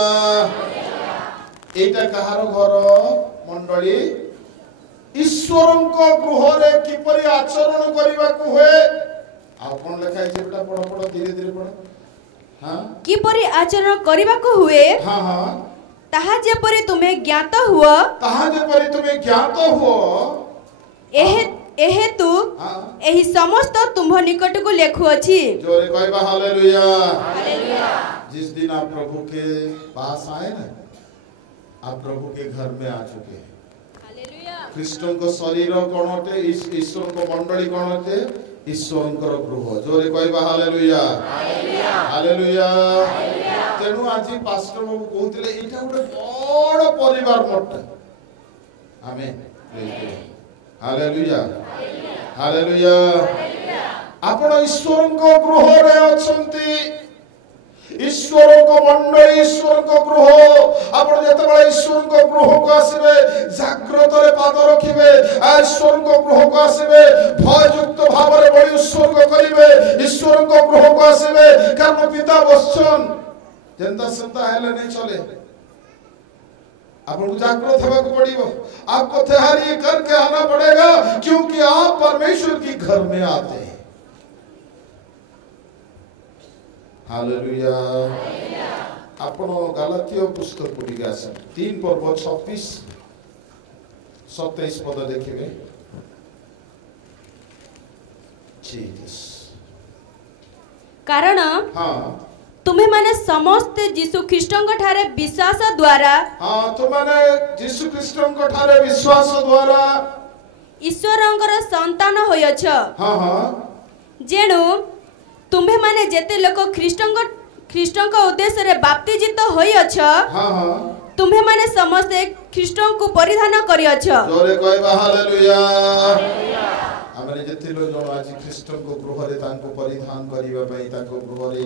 एटा कहार घर मंडली ईश्वरଙ୍କ गृह रे किपरि आचरण करबाकू हुए। आ कोन लिखाई छै बेटा पढ़ो पढ़ो धीरे धीरे पढ़ो। हां किपरि आचरण करबाकू हुए। हां हां ताहा जेपरि तुमे ज्ञात हुआ। ताहा जेपरि तुमे ज्ञात हुआ। एहे तू एही समस्त तुम निकट को लेखु अछि। जोरे कहबा हालेलुया हालेलुया। जिस दिन आप प्रभु के पास आए ना, आप प्रभु के घर में आ चुके हैं। हालेलुया। ख्रीष्टन को शरीर कोन होते, ईश्वर को मंडली कोन होते, ईश्वरଙ୍କର गृह। जोरे कहबा हालेलुया हालेलुया हालेलुया। तेनु आजि पास्टर बाबू कहउतिले एटा गोटे बड़ परिवार मोट। Amen hallelujah hallelujah. आपण ईश्वरଙ୍କ गृह रे अछंती। ईश्वरଙ୍କ मंडली ईश्वरଙ୍କ गृह। आपण जेतबेले ईश्वरଙ୍କ गृह को आसीबे जागृत रे पाद रखिबे, ईश्वरଙ୍କ गृह को आसीबे भययुक्त भाव रे बळी उत्सर्ग करिवे। ईश्वरଙ୍କ गृह को आसीबे कारण पिता बसछन जेंता संता हेले नहीं चले। आपको जागृत होने को पड़ेगा। आपको तैयारी करके आना पड़ेगा क्योंकि आप परमेश्वर की घर में आते हैं। हालेलुया। आपण गलातिया पुस्तक को दिगासन 3 पर्व 26 27 पद देखिबे। जीसस कारण हां तुम्हें माने समस्त यीशु ख्रीष्टଙ୍କ ठारे विश्वास द्वारा। हां तो माने यीशु ख्रीष्टଙ୍କ ठारे विश्वास द्वारा ईश्वरଙ୍କର संतान होयछ। हां हां जेणु तुम्हें माने जेते लोक ख्रीष्टଙ୍କ उद्देश्य रे बाप्तिजित होयछ। हां हां तुम्हें माने समस्त ख्रीष्टଙ୍କୁ परिधान करियछ। जोरे कहबा हालेलुया हालेलुया। हमरे जेते लोक जण आज ख्रीष्टଙ୍କ गृह रे तांको परिधान करिबा पई तांको गृह रे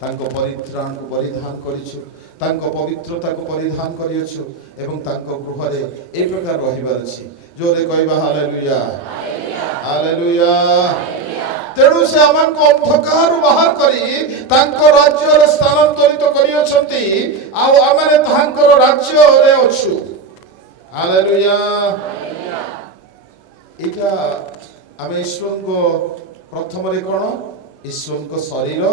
तांको परित्राण को परिधान करिछु, तांको पवित्रता को परिधान करियछु एवं तांको गृह रे ए प्रकार रहिबार अछि। जोरे कहबा हालेलुया हालेलुया हालेलुया। तेणु से हमन को अंधकार बाहर करी तांको राज्य रे स्थानांतरित करियछंती। आ हमरे तांको राज्य रे अछु। Hallelujah hallelujah. एटा हम ईश्वर को प्रथम रे कोन ईश्वर को शरीर,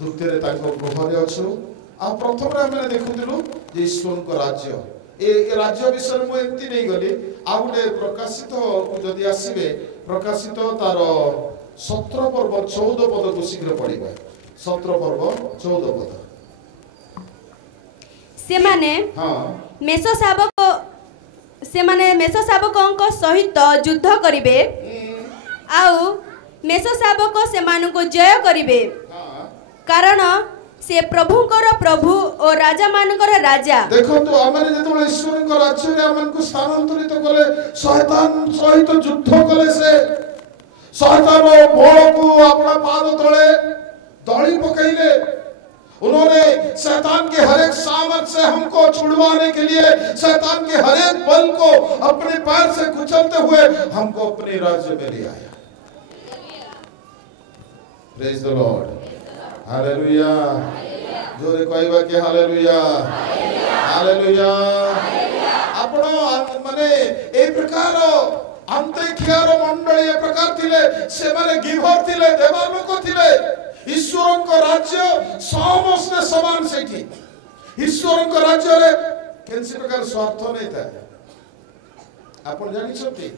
द्वितीय रे तांको गृह रे अछु। आ प्रथम रे हमने देखुतिलु जे ईश्वर को राज्य। ए राज्य विषय मु एंती नहीं गली। आ गुटे प्रकाशित जदि आसीबे प्रकाशित तार 17 पर्व 14 पद को शीघ्र पढ़िबा। 17 पर्व 14 पद। से माने मेष शावक सहित युद्ध करिवे। आउ मेष शावक सेमानको जय करिवे। कारण से प्रभुकर प्रभु और राजा मानकर राजा। देखो तो हमरे जेतबेले ईश्वर को राज्य रे हमन को स्थानांतरित कले शैतान सहित युद्ध कले। से शैतान बल को अपना पाद तले दड़ी पकैले। उन्होंने शैतान के हर एक सामर्थ से हमको छुड़वाने के लिए शैतान के हर एक बल को अपने पैर से कुचलते हुए हमको अपने राज्य में ले आया। Praise the Lord hallelujah. जोरे कहबा के हालेलुया हालेलुया। आपण माने ए प्रकार अंतरिक्षर मंडली ए प्रकार थिले। से माने गिभर थिले, देवालोक थिले। ईश्वर को राज्य समस्त समान सेठी। ईश्वर को राज्य रे केनसी प्रकार स्वार्थ नहीं था। आपण जानि छथि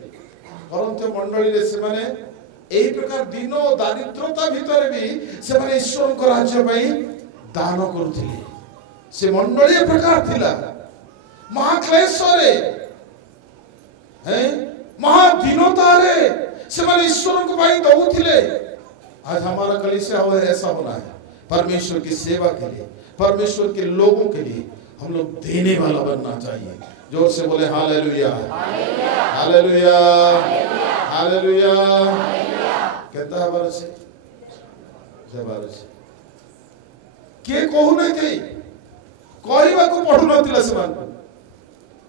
परंतु मंडली रे से माने एही प्रकार दिन दारिद्रता भितर भी से माने ईश्वर को राज्य पई दान करथिले। से मंडली प्रकार थिला महाक्लेश रे हैं महादीनता रे से माने ईश्वर को पई दउथिले। आज हमारा कलीसिया हो ऐसा होना है। परमेश्वर की सेवा के लिए, परमेश्वर के लोगों के लिए हम लोग देने वाला बनना चाहिए। जोर से बोले हालेलुया हालेलुया हालेलुया। कहता है बरस के कहू नहीं थी कहवा को पढ़ु नथिला से मान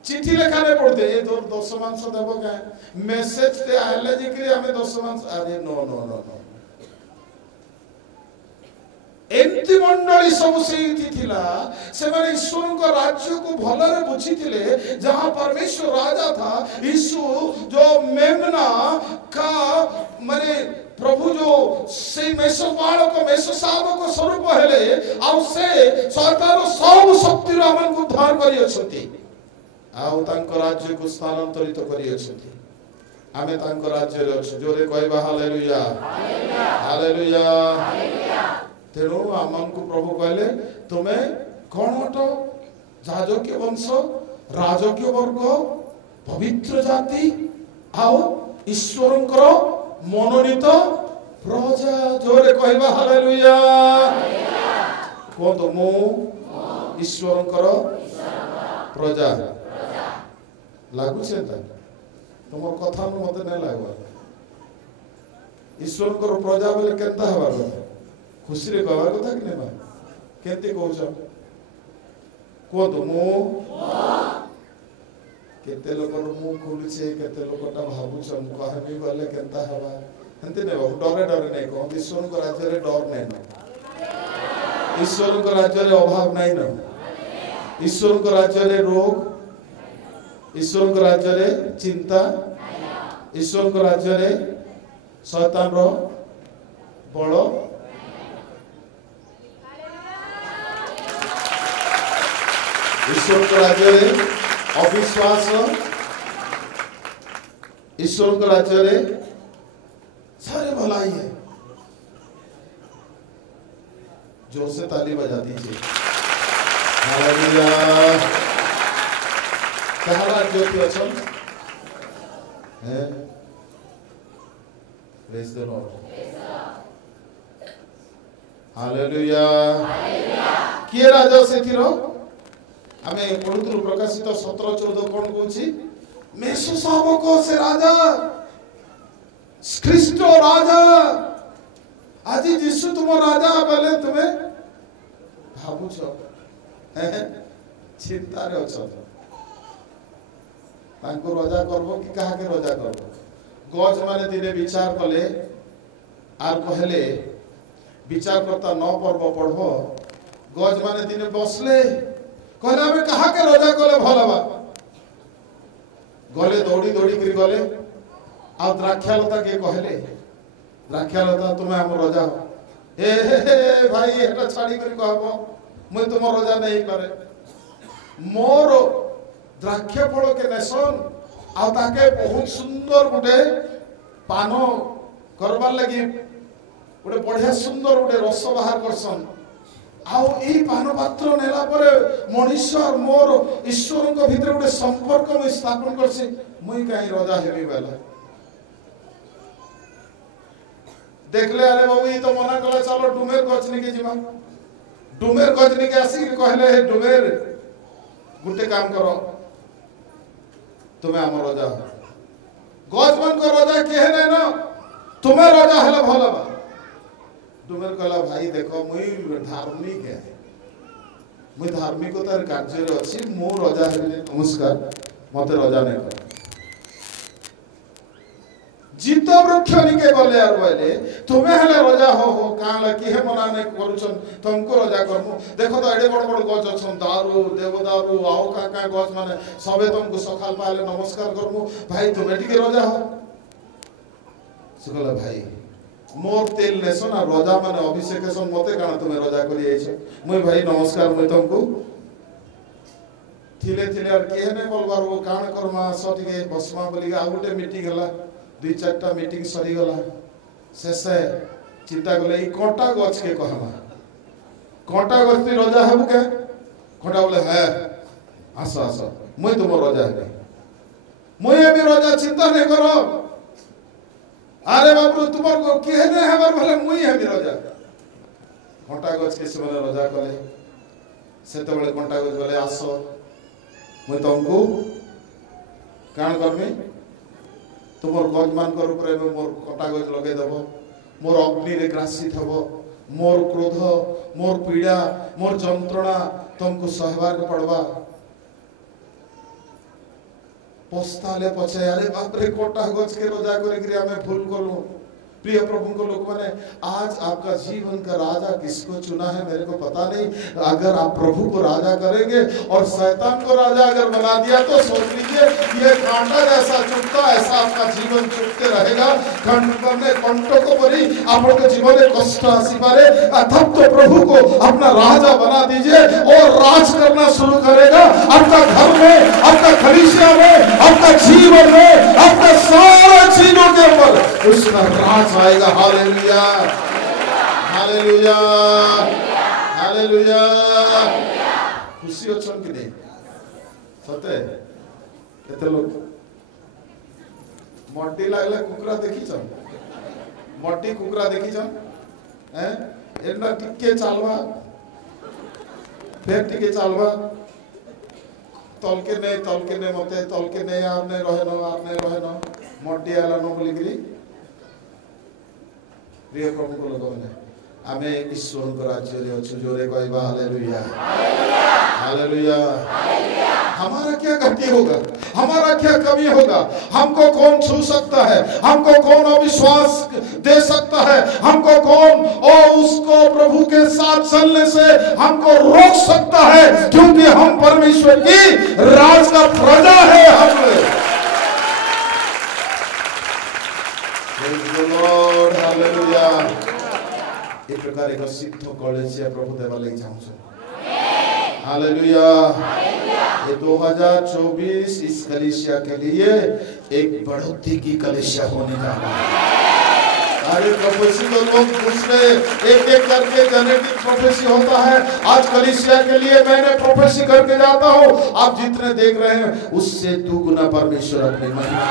चिठी लेखाने पड़ते ये तो 10 मांस देव क्या मेसेज ते आले जिकरी हमें 10 मांस अरे नो नो नो नो एमती मंडली सब सेठी थिला से माने ईश्वर को राज्य को भलरे बुझीथिले जहां परमेश्वर राजा था यीशु जो मेमना का माने प्रभु जो से मेषपाल को मेषसाब को स्वरूप हेले आ से शैतान सब शक्ति रो हमन को उद्धार करी अछती आ तांको राज्य को स्थानांतरित करी अछती आमे तांको राज्य रे अछ जोरे कहबा हालेलुया हालेलुया हालेलुया तेणु आमन को प्रभु कहले तुम्हें कौन हटो जाजकीय वंश राजकीय वर्ग पवित्र जाति आओ ईश्वरंकर मनोनीत प्रजा जोरे कहबा हालेलुया कोन मु ईश्वरंकर प्रजा लागु से तुमर कथा मते नै लागो ईश्वरंकर प्रजा बोले केनता हबार କଥା खुशी रे कहबार कथा कि नेबा केते कहउछ कोतो मु केते लोकर मुंह खुलुछे केते लोकटा भाबुछन कहबी गले केनता हबा हंते नेबा डरे डरे नै को ईश्वर को राज्य रे डर नै न ईश्वर को राज्य रे अभाव नै न ईश्वर को राज्य रे रोग ईश्वर को राज्य रे चिंता ईश्वर को राज्य रे शैतान रो बड़ ईश्वर के राज्य रे अविश्वास ईश्वर के राज्य रे सारे भलाई है जोर से ताली बजा दीजिए हालेलुया कहाँ राज्य की अचल है प्रेज द लॉर्ड हालेलुया किए राजा से थी रो हमें पढ़ुतु प्रकाशित 17-14 कौन कहूची मेषशाबक से राजा ख्रीष्ट राजा आज यीशु तुम राजा बोले तुम्हें भाबुछ चिंता रे अछ तांको राजा करबो कि काहा के राजा करबो गज माने दिने विचार कले आर कहले विचार करता न पर्व पढ़बो गज माने दिने बसले कहले हमें कहा के राजा कले भलबा गले दौड़ी दौड़ी कर गले आ द्राक्षालता के कहले द्राक्षालता तुम्हें हम राजा ए भाई एटा छाड़ी कर कहबो मैं तुम राजा नहीं करे मोर द्राक्ष फल के नेसन आ ताके बहुत सुंदर गुटे पानो करबार लगी गुटे बढ़िया सुंदर गुटे रस बाहर करसन आउ ई पान पात्र नेला परे मनुष्य और मोर ईश्वर को भीतर गुटे संपर्क में स्थापन करसी मुई काई राजा हेबी बेला देखले अरे बाबू ई तो मना कला चलो डुमेर गजनी के जीवा डुमेर गजनी के आसी कहले हे डुमेर गुटे काम करो तुम्हें हम राजा गजमन को राजा के है ना तुम्हें राजा हला भला डुमेर कहला भाई देखो मुई धार्मिक है मुई धार्मिकतार कार्य रे अछि मो राजा हेले नमस्कार मते राजा नै कर जीत वृक्ष निके गले यार बोले तुम्हें हले राजा हो काला की है मना नै करूछन तुमको राजा करमु देखो तो एडे बड़ बड़ गज अछन दारू देवदारू आओ का गज माने सबे तुमको सखाल पाले नमस्कार करमु भाई तुमे टिके राजा हो सुगला भाई मोर तेल नेसन आ राजा माने अभिषेकसन मते काना तुमे राजा करी आइछ मुई भाई नमस्कार मुई तुमको थिले थिले और के ने बोलबार वो कान करमा सटिके बसमा बोली आ गुटे मीटिंग हला 2-4टा मीटिंग सरी गला शेषे चिंता गले ई कोटा गछ के कहमा कोटा गछ ती राजा हबु के कोटा बोले है आस आस मुई तुम राजा है मुई भी राजा चिंता नहीं करो अरे बाबू तुमर को के ने हबर भले मुई है भी राजा कोटा गछ के से राजा कले सेते बेले कोटा गछ बोले आस मुई तुमको कान करमी तुमर गज मान कर ऊपर मोर कोटा गज लगे दबो मोर अग्नि रे ग्रासित हबो मोर क्रोध मोर पीड़ा मोर जंत्रणा तुमको सहबार के पड़वा पस्ताले पछे अरे बाप रे कोटा गज के रोजा करी हमें भूल कलु। प्रिय प्रभु को लोग माने आज आपका जीवन का राजा किसको चुना है मेरे को पता नहीं। अगर आप प्रभु को राजा करेंगे और शैतान को राजा अगर बना दिया तो सोच लीजिए ये कांटा जैसा चुपता ऐसा आपका जीवन चुपते रहेगा। कंटों को बड़ी आपके जीवन में कष्ट आसी पारे तब तो प्रभु को अपना राजा बना दीजिए और राज करना शुरू करेगा आपका घर में, आपका कलीसिया में, आपका जीवन में, आपका सारा चीजों के ऊपर उसका राज आएगा। Hallelujah hallelujah hallelujah. खुशी अछन कि नहीं सते केते लोग मोटी लागले कुकरा देखी छ मोटी कुकरा देखी छ हैं एना टिके चालवा फेर टिके चालवा तलके ने मते तलके ने आपने रहनो मोटी आला न बोलिकरी। प्रिय प्रभु को लोग ने आमे ईश्वर को राज्य रे अच्छु जोरे कहबा हालेलुया हालेलुया। हमारा क्या गति होगा, हमारा क्या कमी होगा, हमको कौन छू सकता है, हमको कौन अविश्वास दे सकता है, हमको कौन और उसको प्रभु के साथ चलने से हमको रोक सकता है, क्योंकि हम परमेश्वर की राज का प्रजा है। हम Lord, हालेलुया। एक प्रकार एक सिद्ध कॉलेजिया प्रभु देवा लगी चाहूँ हालेलुया। ये 2024 इस कलीसिया के लिए एक बढ़ोतरी की कलीसिया होने जा रहा है। सारे प्रोफेसी तो लोग दूसरे एक करके जेनेटिक प्रोफेसी होता है। आज कलीसिया के लिए मैंने प्रोफेसी करके जाता हूँ। आप जितने देख रहे हैं उससे दुगुना परमेश्वर अपनी महिमा,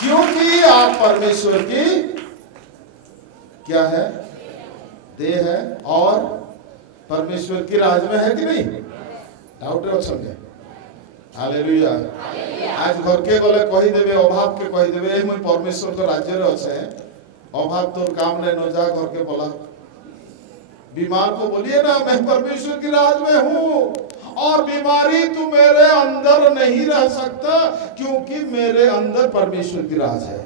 क्योंकि आप परमेश्वर की क्या है देह है और परमेश्वर की राज में है कि नहीं। डाउट है समझे हालेलुया। आज घर के गले कही देबे अभाव के कही देबे मैं परमेश्वर के राज्य रे अच्छे अभाव तो काम ले न जा घर के बोला। बीमार को बोलिए ना मैं परमेश्वर की राज में हूँ और बीमारी तू मेरे अंदर नहीं रह सकता, क्योंकि मेरे अंदर परमेश्वर की राज है।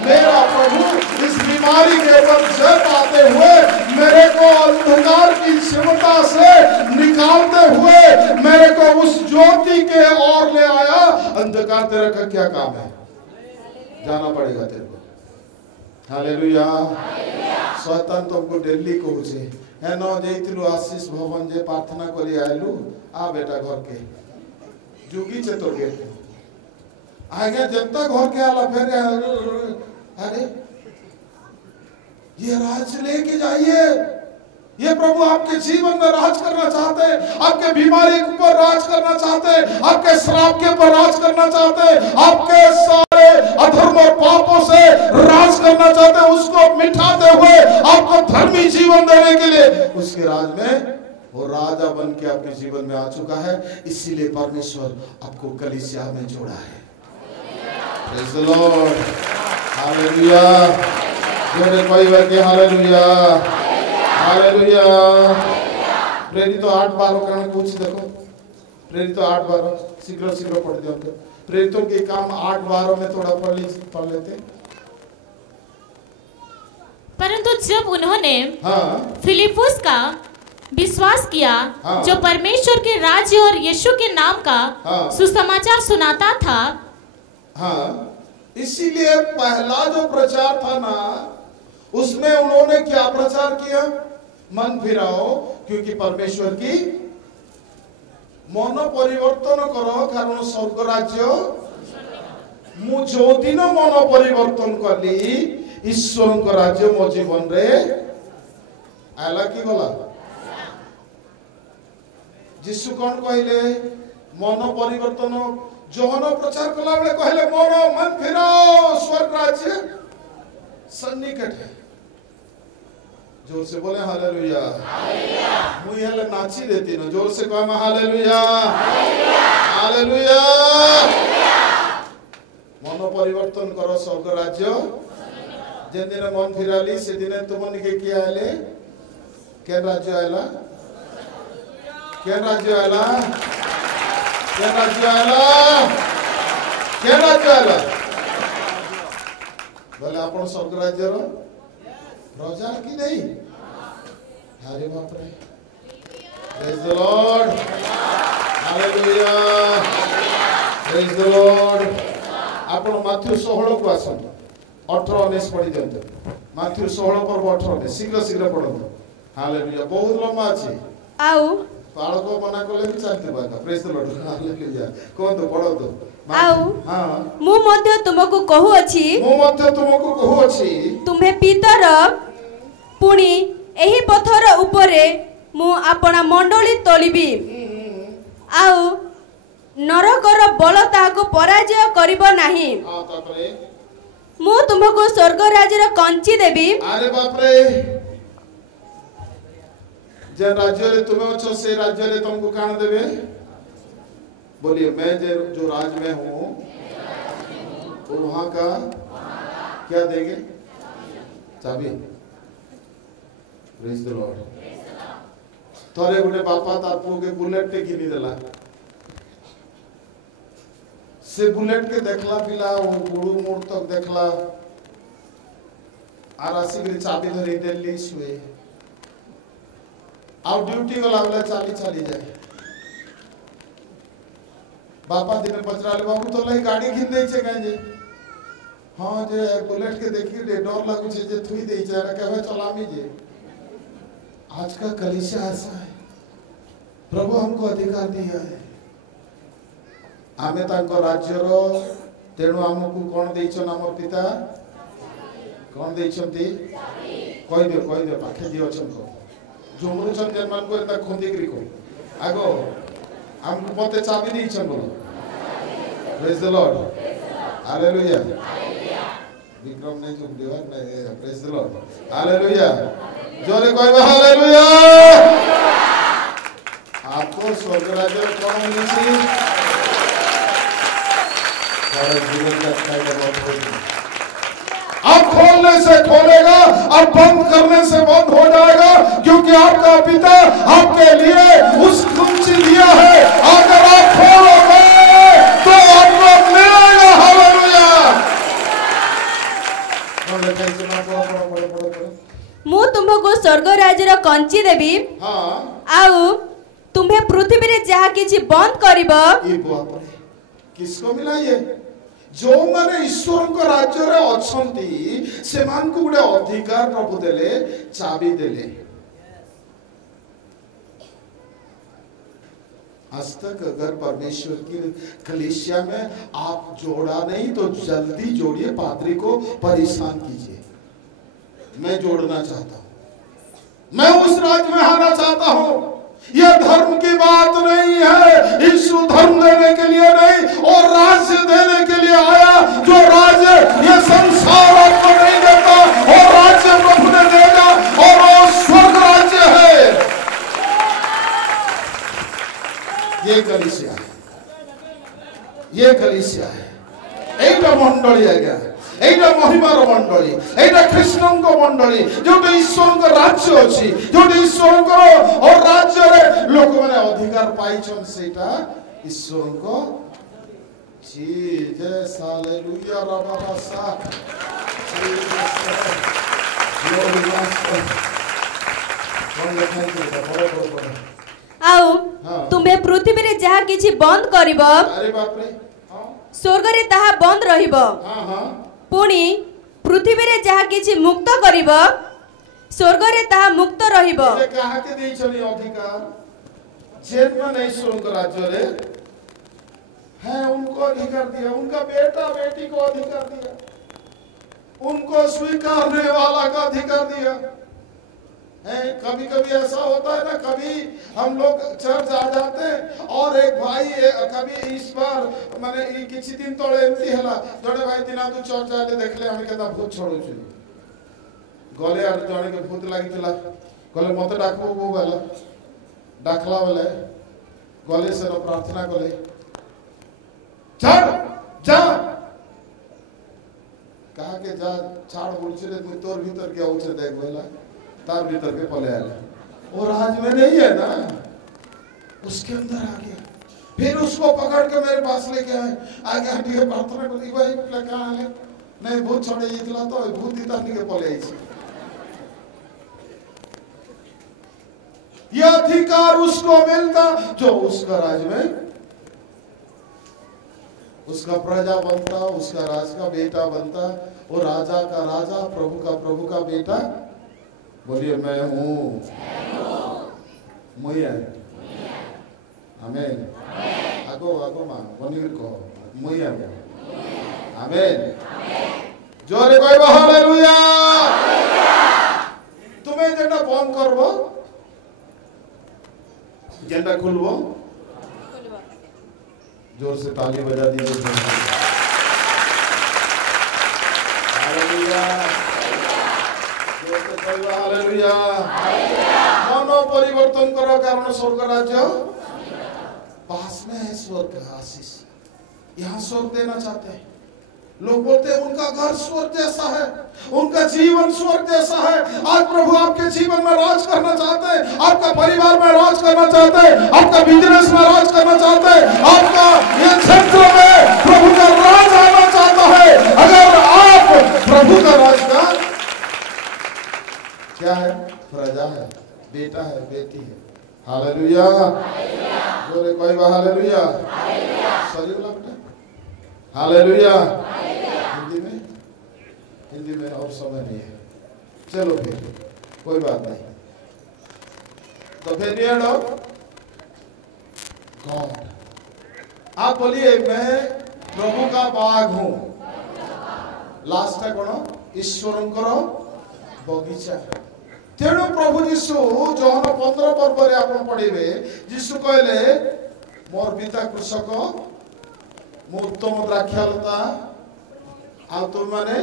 मेरा प्रभु इस बीमारी के ऊपर जय पाते हुए मेरे को अंधकार की क्षमता से निकालते हुए मेरे को उस ज्योति के ओर ले आया। अंधकार तेरा का क्या काम है, जाना पड़ेगा तेरे को। हालेलुया। शैतान तुमको दिल्ली कहूचे है न जैतिलु आशीष भवन जे प्रार्थना करी आइलु आ बेटा घर के जुगी से तो गेट आगे जनता घर के आला फिर अरे ये राज लेके जाइए। ये प्रभु आपके जीवन में राज करना चाहते हैं, आपके बीमारी के ऊपर राज करना चाहते हैं, आपके श्राप के ऊपर राज करना चाहते हैं, आपके सारे अधर्म और पापों से राज करना चाहते हैं। उसको मिटाते हुए आपको धर्मी जीवन देने के लिए उसके राज में वो राजा बन के आपके जीवन में आ चुका है। इसीलिए परमेश्वर आपको कलीसिया में जोड़ा है। Praise the Lord hallelujah. जोरे कहबा के हालेलुया हालेलुया। प्रेरित 8:12 कारण कुछ देखो, प्रेरित 8:12 शीघ्र शीघ्र पढ़ दियो। प्रेरितों के काम 8:12 में थोड़ा पढ़ लेते। परंतु जब उन्होंने फिलिपुस का विश्वास किया जो परमेश्वर के राज्य और यीशु के नाम का सुसमाचार सुनाता था। इसीलिए पहला जो प्रचार था ना उसमें उन्होंने क्या प्रचार किया, मन फिराओ क्योंकि परमेश्वर की मन परिवर्तन करो कारण स्वर्ग राज्य मु जो दिन मन परिवर्तन कली ईश्वर को राज्य मो जीवन रे आला कि गला। जिसु कौन कहले मन परिवर्तन जोहन प्रचार कला बेले कहले मन फिराओ स्वर्ग राज्य सन्निकट है। जोर से बोले हालेलुया मुई हेले नाची देती न जोर से कह हालेलुया हालेलुया। मन परिवर्तन करो स्वर्ग राज्य जे दिन मन फिराली से दिन तुम निके किया आले के राज्य आला के राज्य आला के राज्य आला के राज्य आला बोले आपण स्वर्ग राज्य रो प्रजा की नहीं अरे बाप रे praise the Lord hallelujah praise the Lord आपण माथ्यू 16 को आसन 18 19 पढ़ी दियंते माथ्यू 16 पर्व 18 शीघ्र शीघ्र पढ़ो हालेलुया बहुत लंबा अछि आउ बाळको मना कोले भी चलते बाका प्रेज द लॉर्ड हालेलुया कोन तो पढ़ो तो आउ हां मु मध्य तुमको कहू अछि तुम्हे पीतर पुणी एही पथर उपरे मु आपणा मंडली तोलिबी आउ नरकर बल ताको पराजय करिबो नाही हां तापरे मु तुमको स्वर्ग राज्यर कंची देबी अरे बाप रे जे राज्य रे तुम अछो से राज्य रे तुमको कान देबे बोलिए मैं जो राज में हूँ तो वहाँ का क्या देंगे चाबी प्रेज द लॉर्ड थोड़े गुटे बापा तार पुओ के बुलेट टे घिनी देला से बुलेट के देखला पिला वो गुड़ू मोड़ तक देखला आरासी के चाबी धरी देली सुए आउ ड्यूटी वाला वाला चाली जाए बापा दिन पचराले बाबू तो लाई गाड़ी घिन दे छे काहे जे हां जे बुलेट के देखी रे डर लागु छे जे थुई दे छे अरे कहबे चलामी जे आज का कलीसिया ऐसा है प्रभु हमको अधिकार दिया है आमे तांको राज्य रो तेणु हमकु कोन देइछन हमर पिता कोन देइछंती कहि दे पाखे दियो छन को जोमरु छन जन मान को एता खोंदी करी को आगो हमको मते चाबी देइछन बोलो praise the Lord hallelujah Vikram ने जो देवा ने प्रेज द लॉर्ड हालेलुया जोरे कहबा हालेलुया आपको स्वर्ग राज्य कौन मिली सारा जीवन का खाएगा बहुत अब खोलने से खोलेगा और बंद करने से बंद हो जाएगा क्योंकि आपका पिता आपके लिए उस कुंजी दिया है अगर आप खोलोगे तो आपको मिलेगा हालेलुया मु तुमको स्वर्ग राज्यर कंची देबी हां आउ तुम्हे पृथ्वी रे जहा किछि बंद करिवो ये बाप रे किसको मिला ये जो माने ईश्वर को राज्य रे अछंती से मान को गुडे अधिकार प्रभु देले चाबी देले आज तक अगर परमेश्वर की कलीसिया में आप जोड़ा नहीं तो जल्दी जोड़िए पादरी को परेशान कीजिए मैं जोड़ना चाहता हूं मैं उस राज्य में आना चाहता हूं यह धर्म की बात नहीं है यीशु धर्म देने के लिए नहीं और राज्य देने के लिए आया जो राज्य यह संसार आपको नहीं देता और राज्य प्रभु ने देगा और वो स्वर्ग राज्य है ये कलीसिया है एटा मंडली आज्ञा एटा महिमार मंडली एटा कृष्णଙ୍କ मंडली जोटे ईश्वर को राज्य अछि जोटे ईश्वर को और राज्य रे लोक माने अधिकार पाइछन सेटा ईश्वर को जीसस हालेलुया रबासा आउ तुम्हे पृथ्वी रे जहा किछि बंद करिवो अरे बाप रे हां स्वर्ग रे ताहा बंद रहिबो हां हां पुणी पृथ्वी रे जहा किछि मुक्त करिवो स्वर्ग रे ताहा मुक्त रहिबो ये कहा के देई छनी अधिकार जेन में ईश्वर को राज्य रे है उनको अधिकार दिया उनका बेटा बेटी को अधिकार दिया उनको स्वीकारने वाला का अधिकार दिया है कभी कभी ऐसा होता है ना कभी हम लोग चर्च आ जाते हैं और एक भाई कभी इस बार माने किछि दिन तळे एमती हला जड़े भाई दिना तू चर्च आले देखले हम केता भूत छोड़ू छी गले आर जणे के भूत लागितला गले मते डाकबो को वाला डाकला वाले गले से प्रार्थना कले चल जा कहा के जा छाड़ बोलछे रे तोर भीतर के औछे देख बोला तार भीतर के पले आले और आज में नहीं है ना उसके अंदर आ गया फिर उसको पकड़ के मेरे पास लेके आए, आगे हटिए प्रार्थना करी भाई लेके आले नहीं भूत छोड़े इतला तो भूत इतना के पले ये अधिकार उसको मिलता जो उसका राज में उसका प्रजा बनता, उसका राज का बेटा बनता, वो राजा का राजा प्रभु का बेटा। बोलिए मैं हूँ, मुझे आमेन। आगो आगो मां बनिर को मुझे आमेन। जोरे कोई हालेलुया। तुम्हें जेटा बंद करबो जेटा खुलबो जोर से ताली बजा दीजिए। हालेलुया, जोर से कहिबा हालेलुया। मनो परिवर्तन करो कारण स्वर्ग राज्य पास में है। स्वर्ग का आशीष यहाँ स्वर्ग देना चाहते हैं लोग। बोलते हैं उनका घर स्वर्ग जैसा है, उनका जीवन स्वर्ग जैसा है। आज प्रभु आपके जीवन में राज करना चाहते हैं, आपका परिवार में राज करना चाहते हैं, आपका बिजनेस में राज करना चाहते हैं, आपका ये क्षेत्र में प्रभु का राज आना चाहता है। अगर आप प्रभु का राज का क्या है, प्रजा है, बेटा है, बेटी है। हालेलुया, बोले कोई हालेलुया। सॉरी बोला बेटा, हालेलुया। हिंदी में और समय नहीं है, चलो फिर कोई बात नहीं। तो फिर गॉड, आप बोलिए मैं प्रभु का बाग हूं। लास्ट है कौन, ईश्वरंकर बगीचा। तेणु प्रभु जीशु जहन 15 पर्व आप पढ़े, जीशु कहले मोर पिता कृषक, मु उत्तम द्राक्षालता, आ तुम माने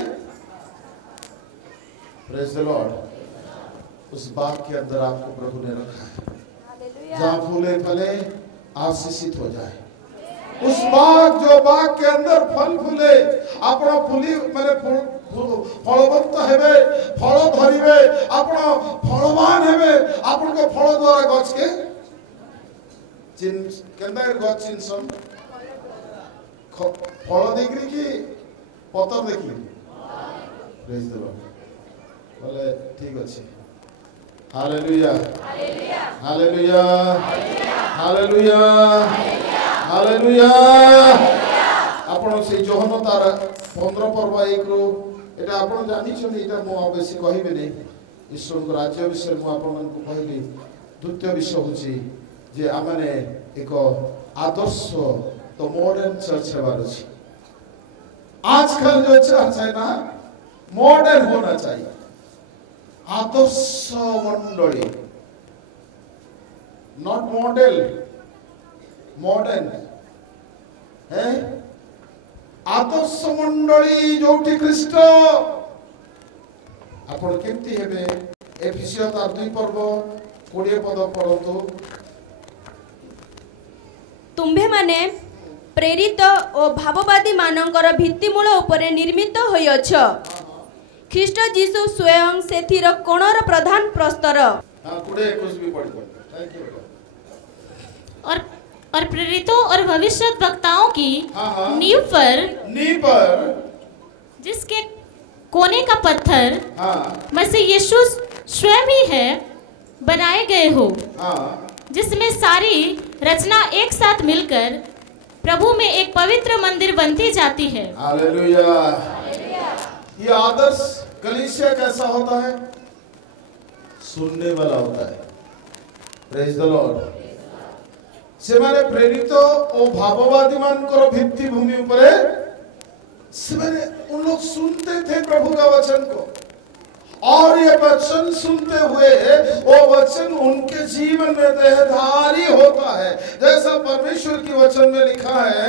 प्रेज द लॉर्ड। उस बाग के अंदर आपको प्रभु ने रखा है जहाँ फूले फले आशीषित हो जाए। उस बाग जो बाग के अंदर फल फूले अपना फुली माने फलवंत हेबे, फल धरिबे, अपना फलवान हेबे। आपन को फल द्वारा गछ के चिन केंदा गछ चिनसन फल देखि कि पतर देखि। प्रेज द लॉर्ड, बोले ठीक अच्छे। Hallelujah, hallelujah, hallelujah, hallelujah. आपण से जोहन तार 15 पर्व 1 रो एटा आपण जानि छथि, एटा मो बेसी कहिबे नै। ईश्वर को राज्य विषय मो आपण को कहली। द्वितीय विषय होची जे आमने एक आदर्श तो मॉडर्न चर्च हेबार अछि। आजकल जो चर्च है ना मॉडर्न होना चाहिए, आदर्श मंडली, नॉट मॉडल, मॉडर्न है। आदर्श मंडली जोटी ख्रीष्ट आपण केमती हेबे। एफिसियो तार 2 पर्व 20 पद पढ़तु। तुम्भे माने प्रेरित और भाववादी मानकर भित्तिमूल उपरे निर्मित होयछ। ख्रीष्ट जीशु स्वयं सेथिर कोणर प्रधान प्रस्तर। हां कुडे कुछ भी पढ़ दो। Thank you. और प्रेरितों और भविष्यद्वक्ताओं की नींव पर जिसके कोने का पत्थर मसीह यीशु स्वयं ही है बनाए गए हो, जिसमें सारी रचना एक साथ मिलकर प्रभु में एक पवित्र मंदिर बनती जाती है। हालेलुया। ये आदर्श कलीसिया कैसा होता है? सुनने वाला होता है। Praise the Lord. से माने प्रेरित और भाववादी मानकर भित्ति भूमि ऊपर से माने उन लोग सुनते थे प्रभु का वचन को, और ये वचन सुनते हुए वो वचन उनके जीवन में देहधारी होता है। जैसा परमेश्वर की वचन में लिखा है,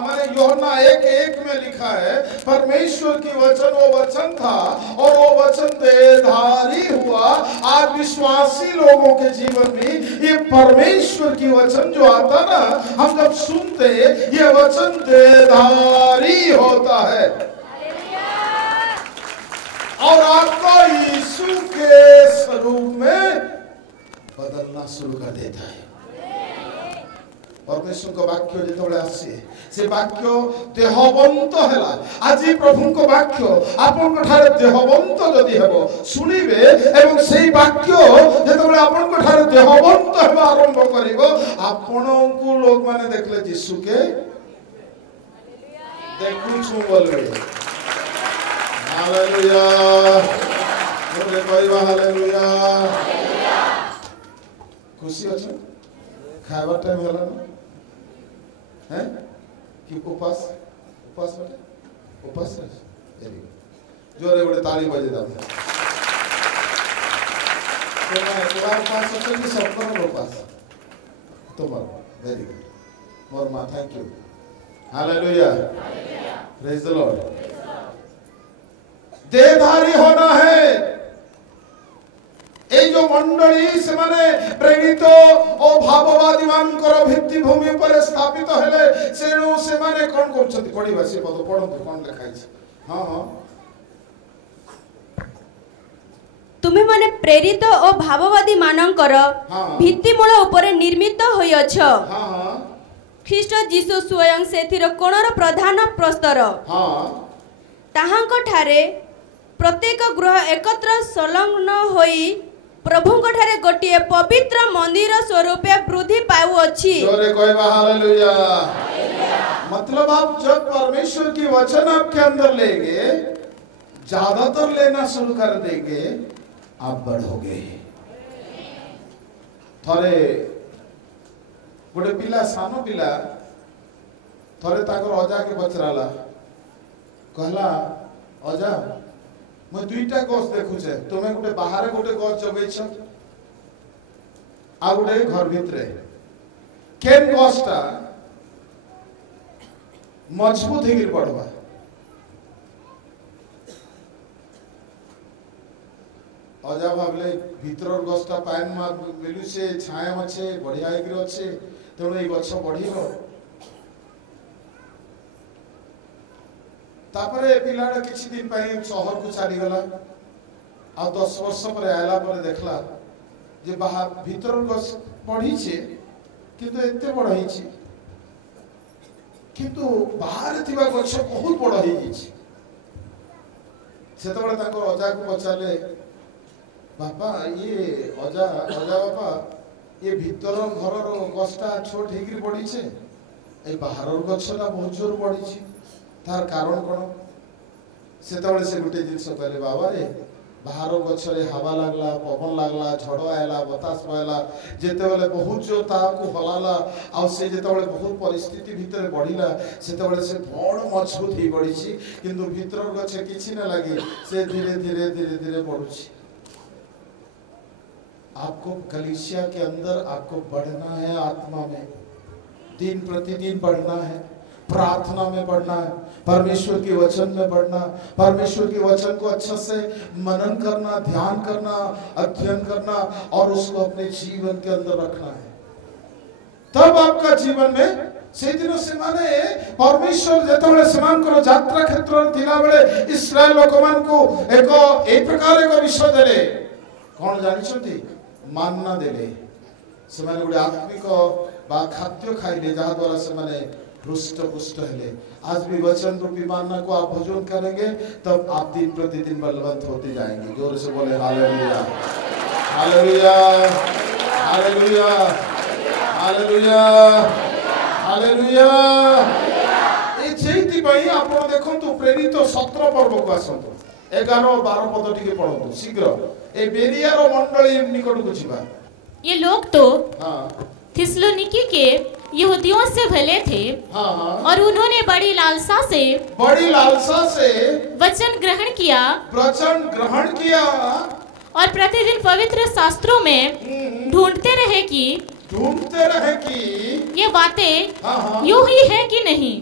मैंने यूहन्ना 1:1 में लिखा है, परमेश्वर की वचन वो वचन था और वो वचन देहधारी हुआ। आज विश्वासी लोगों के जीवन में ये परमेश्वर की वचन जो आता ना, हम जब सुनते ये वचन देहधारी होता है और आपको यीशु के स्वरूप में बदलना शुरू कर देता है। परमेश्वर को वाक्य जेतबेले आसी से वाक्य देहवंत हैला आज प्रभु को वाक्य आपन को ठारे देहवंत जदी हेबो सुनिबे एवं सेही वाक्य जेतबेले आपन को ठारे देहवंत हेबा आरंभ करिवो आपन को लोग माने देखले यीशु के देखु छु बोलबे हालेलुया बोले कहबा हालेलुया खुशी अछि खावा टाइम होला न हैं कि उपास वेरी जोरे बड़े ताली बजे दाम तो मैं पूरा उपास होते कि सबको उपास तुम्हारा वेरी गुड मोर मा thank you hallelujah praise the lord देहधारी होना है ए जो मंडली से माने प्रेरित ओ भाववादी मानकर भित्तिभूमि पर स्थापित हेले सेणु से माने कोन करछथि पढिबा से पद पढंतु कोन लिखाइ छै हां हां तुम्हें माने प्रेरित ओ भाववादी मानकर भित्तिमूल ऊपर निर्मित होइछ हां हां ख्रीष्ट जीसु स्वयं सेथिर कोणर प्रधान प्रस्तर हां ताहांक ठारे प्रत्येक गृह एकत्र संलग्न होई प्रभु को ठारे गोटिए पवित्र मंदिर स्वरूप वृद्धि पाउ अछि जोरे कहबा हालेलुया मतलब आप जब परमेश्वर की वचन आपके अंदर लेंगे ज्यादातर लेना शुरू कर देंगे आप बढ़ोगे थरे गोटे पिला सानो पिला थरे ताकर अजा के बचराला कहला अजा मैं दुईटा गछ देखुछे तुम्हें गोटे बाहर गोटे गछ जगैछ आ गोटे घर भितरे केन गछटा मजबूत हेगिर पड़वा अजा भाबले भीतर गछटा पाइन मा मिलु से छाया मछे बढ़िया हेगिर अच्छे तेणु ए गछ बढ़ियो तापरे पिलाडा किछि दिन पई शहर को चली गला आ 10 वर्ष पर आयला पर देखला जे बाहर भीतर गछ पढ़ी छे किंतु एते बड़ होई छी किंतु बाहर थिबा गछ बहुत बड़ होई छी सेतबेले ताको अजा को पचाले बापा ये अजा बापा ये भीतर घर रो गछटा छोट हेगिर पड़ी छे ए बाहर गछटा बहुत जोर पड़ी छी तार कारण कोन सेतबेले से गुटे जिंस कहले बाबा रे बाहर गछरे हवा लागला पवन लागला झड़ आयला बतास पयला जेतेबेले बहुत जो ता को हलाला आ से जेतेबेले बहुत परिस्थिति भीतर बढ़िला सेतेबेले से बड़ मजबूत ही बढ़ी छी किंतु भीतर गछे किछि न लागे से धीरे धीरे बढ़ुछि आपको कलीसिया के अंदर आपको बढ़ना है आत्मा में दिन प्रतिदिन बढ़ना है प्रार्थना में बढ़ना है परमेश्वर के वचन में बढ़ना परमेश्वर के वचन को अच्छा से मनन करना ध्यान करना अध्ययन करना और उसको अपने जीवन के अंदर रखना है तब आपका जीवन में से दिन से माने परमेश्वर जेतबेले समान करो यात्रा क्षेत्र थिला बेले इस्राएल लोकमान को एक प्रकार एक विषय देले कोन जानि छथि मानना देले से माने गुडे आत्मिक बा खाद्य खाइले जहा द्वारा से माने रुष्ट पुष्ट हेले आज भी वचन रूपी मानना को आप भोजन करेंगे तब आप दिन प्रतिदिन बलवंत होते जाएंगे जोर से बोले hallelujah hallelujah hallelujah hallelujah hallelujah ए जेति पई आपण देखंतु प्रेरित 17 पर्व को आसंतु 11 12 पद टिके पढंतु शीघ्र ए बेरिया रो मंडली निकट को जीवा ये लोग तो हां थिस्सलुनीकी के यहूदियों से भले थे और उन्होंने बड़ी लालसा से वचन ग्रहण किया और प्रतिदिन पवित्र शास्त्रों में ढूंढते रहे कि ये बातें यूं ही है कि नहीं।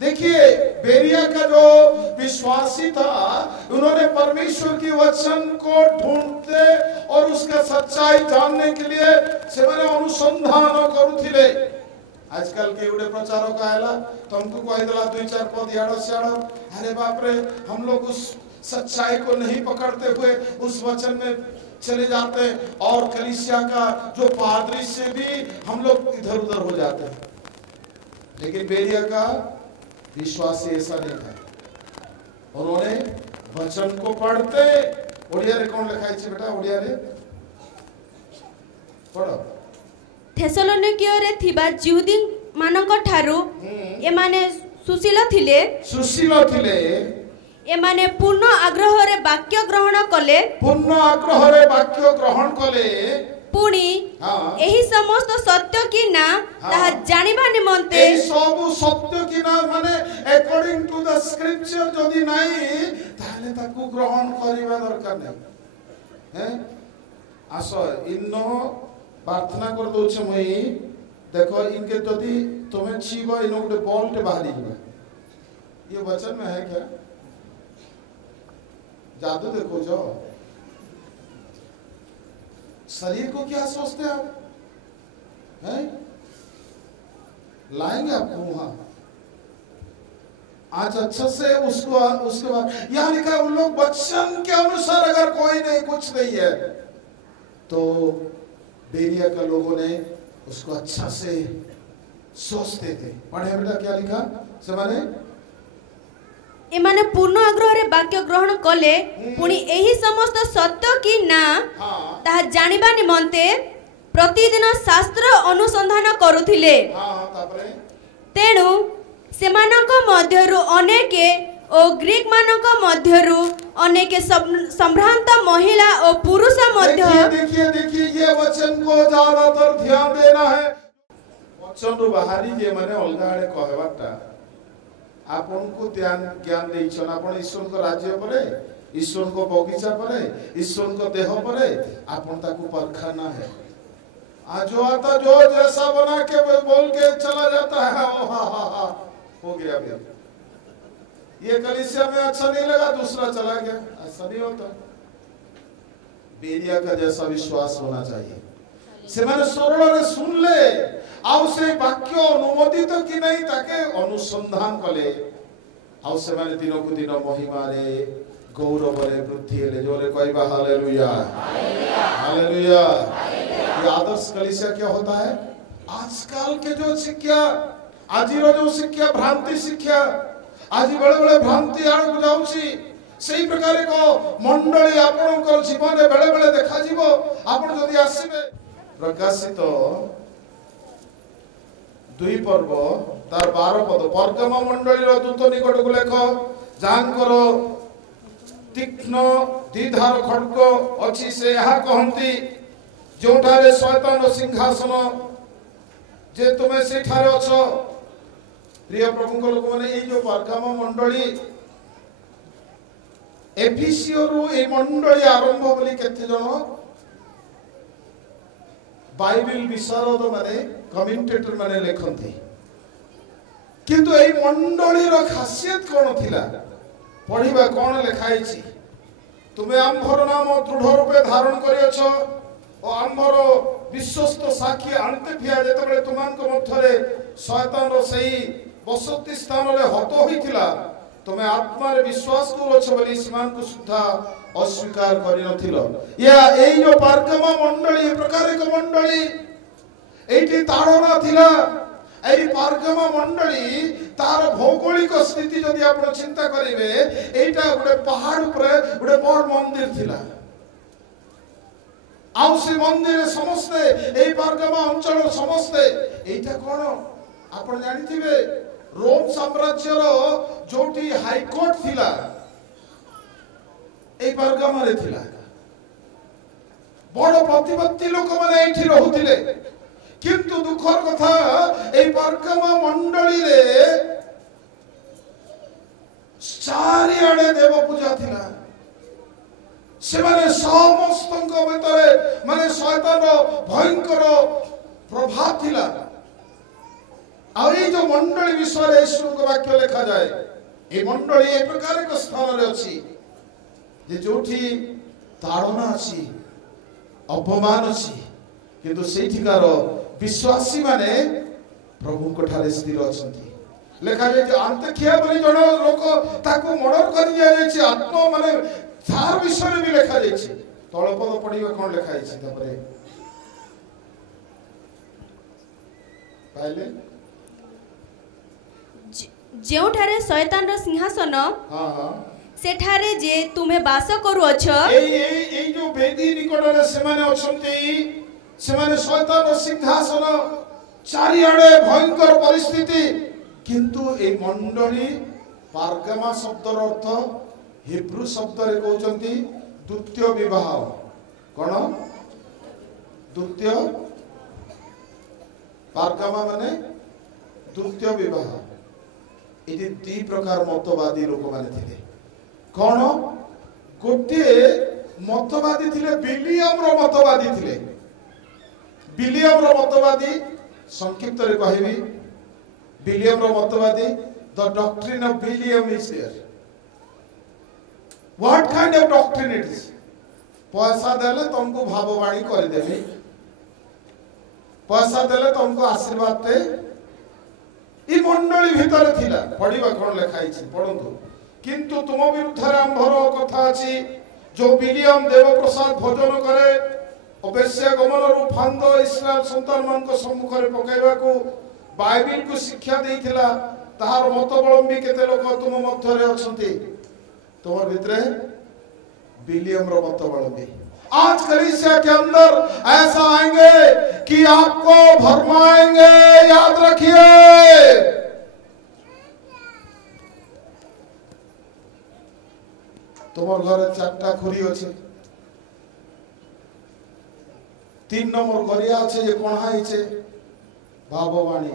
देखिए बेरिया का जो विश्वासी था उन्होंने परमेश्वर की वचन को ढूंढते और उसका सच्चाई जानने के लिए सेवने अनुसंधान करुथिले। आजकल के उड़े प्रचारक आयला तुमको कह दिला 2-4 पद याडो स्याडो अरे बाप रे हम लोग उस सच्चाई को नहीं पकड़ते हुए उस वचन में चले जाते हैं और कलीसिया का जो पादरी से भी हम लोग इधर उधर हो जाते हैं। लेकिन बेरिया का विश्वास ऐसा नहीं था। उन्होंने वचन को पढ़ते ओडिया रे कौन लिखा है बेटा ओडिया रे पढ़ो। थेसलोनिकियो रे थिबा जिहुदी मानक ठारू एमाने सुशील थिले एमाने पूर्ण आग्रह रे वाक्य ग्रहण कले पुणी एही समस्त सत्य की ना ताहा जानिबा निमंते एही सब सत्य की ना माने अकॉर्डिंग टू द स्क्रिप्चर जदी नाही ताले ताकू ग्रहण करिबा दरकार नाही हैं। आसो इनो प्रार्थना कर दोछ मई देखो इनके जदी तुम्हें छीबा इनो गोटे बॉल टे बाहरी जीवा। ये वचन में है क्या? जादू देखो जो शरीर को क्या सोचते आप हैं? लाएंगे आपको वहां आज अच्छा से उसको उसके बाद यहां लिखा है उन लोग वचन के अनुसार अगर कोई नहीं कुछ नहीं है तो बेरिया का लोगों ने उसको अच्छा से सोचते थे। पढ़े बेटा क्या लिखा समाने एमाने पूर्ण आग्रह रे वाक्य ग्रहण कले पुणी एही समस्त सत्य की ना ताहा जानिबा निमंते प्रतिदिन शास्त्र अनुसंधान करुथिले। तेणु सेमानक मध्यरु अनेके ओ ग्रीक मानक मध्यरु अनेके संभ्रांत महिला और पुरुष मध्य देखिए ये वचन को ज्यादातर ध्यान देना है। वचन रो बाहरी जे माने अलगा आड़े कहवाटा आपन को ज्ञान देइछन आपन ईश्वर को राज्य परे ईश्वर को बगीचा परे ईश्वर को देह परे आपन ताकू परखाना है। आज जो आता जो जैसा बना के बोल के चला जाता है ओ हा हो गया भैया ये कलीसिया में अच्छा नहीं लगा दूसरा चला गया ऐसा नहीं होता। बेरिया का जैसा विश्वास होना चाहिए। से मैंने सरल रे सुन ले आउ से वाक्य अनुमोदित तो कि नहीं ताके अनुसंधान कले आउ से मैंने दिनों को दिनों महिमा रे गौरव रे वृद्धि ले जोरे कहबा हालेलुया हालेलुया। ये आदर्श कलीसिया क्या होता है? आजकल के जो शिक्षा आज जो शिक्षा भ्रांति शिक्षा आज बड़े बड़े भ्रांति आड़ को जाउची सही प्रकार को मंडली आपनकर जीवन रे बड़े बड़े देखा जीवो आपन जदी आसीबे प्रकाशित 2 पर्व तार 12 पद परगम मंडली रो दूत निकट को लेख जानकर तीक्ष्ण द्विधार खड्ग अछि से यहा कहंती जोठारे शैतान सिंहासन जे तुमे सेठारे अछो। प्रिय प्रभु को लोक माने ए जो परगम मंडली एफिसियो रो ए मंडली आरंभ बोली केते जण बाइबल विशारद माने कमेंटेटर माने लेखन्ति किंतु ए मंडली रो खासियत कोन थिला पढिबा कोन लेखाई छी तुमे आम्भर नाम दृढ़ रूपे धारण करियछो ओ आम्भर विश्वस्त साक्षी आनते फिया जेते बेले तुमान को मथरे शैतान रो सही बसति स्थान रे हत होइथिला तुमे आत्मा रे विश्वास करोछ बोली समान को सुद्धा अस्वीकार करि नथिलो। या एई जो परगम मंडली प्रकार एक मंडली एठी ताड़ना थिला एई परगम मंडली तार भौगोलिक स्थिति जदि आपण चिंता करिवे एटा गुडे पहाड़ ऊपर गुडे बड़ मंदिर थिला आउ से मंदिर समस्ते एई परगम अंचल समस्ते एटा कोन आपण जानिथिबे रोम साम्राज्य रो जोटी हाई कोर्ट थिला ए परगम रे थिला बड़ प्रतिपत्ति लोक माने एठी रहुथिले किंतु दुखर कथा ए परगम मंडली रे चारि आड़े देव पूजा थिला से माने समस्त को भीतरे माने शैतान भयंकर प्रभाव थिला। और ये जो मंडली विषय रे यीशु को वाक्य लिखा जाए ए मंडली ए प्रकार एक स्थान रे अछि जे जोठी ताड़ना अछि अपमान अछि किंतु सेठिकार विश्वासी माने प्रभु को ठारे स्थिर अछंती लेखा जे अंतखिया बली जण लोक ताको मर्डर करि जाय छै आत्मा माने तार विषय भी लिखा जाय छै तळपद पढिबा कोन लिखा छै तपरे पाइले जेउठारे शैतान रो सिंहासन हां हां सेठारे जे तुमे वास करूअछ ए जो वेदी निकट रे से माने अछंती से माने शैतान रो सिंहासन चारिआडे भयंकर परिस्थिति किंतु ए मंडली पारगमा शब्दर अर्थ हिब्रू शब्द रे कहउचंती द्वितीय विवाह कोन द्वितीय पारगमा माने द्वितीय विवाह इति दी प्रकार मतवादी लोक माने थिले कोन गोटे मतवादी थिले विलियम रो मतवादी थिले विलियम रो मतवादी संक्षिप्त रे कहबी विलियम रो मतवादी the doctrine of William is here what kind of doctrine it is पैसा देले तुमको भाववाणी कर देबे पैसा देले तुमको आशीर्वाद दे ई मंडली भितर थिला पढिबा कोन लेखाई छी पढंतु किंतु तुम विरुद्ध रे आंभर कथा अछि जो विलियम देवप्रसाद भोजन करे अवश्य गमन रु फांद इस्राएल संतान मान को सम्मुख रे पकाइबा को बाइबल को शिक्षा देइथिला ताहार मतबलंबी केते लोक तुम मध्य रे अछंती तुमर भितरे विलियम रो मतबलंबी आज कलीसिया के अंदर ऐसा आएंगे कि आपको भरमाएंगे याद रखिए तुमर घर चारटा खुरी अछि 3 नंबर गरिया अछि जे कोणा हिचे भाववाणी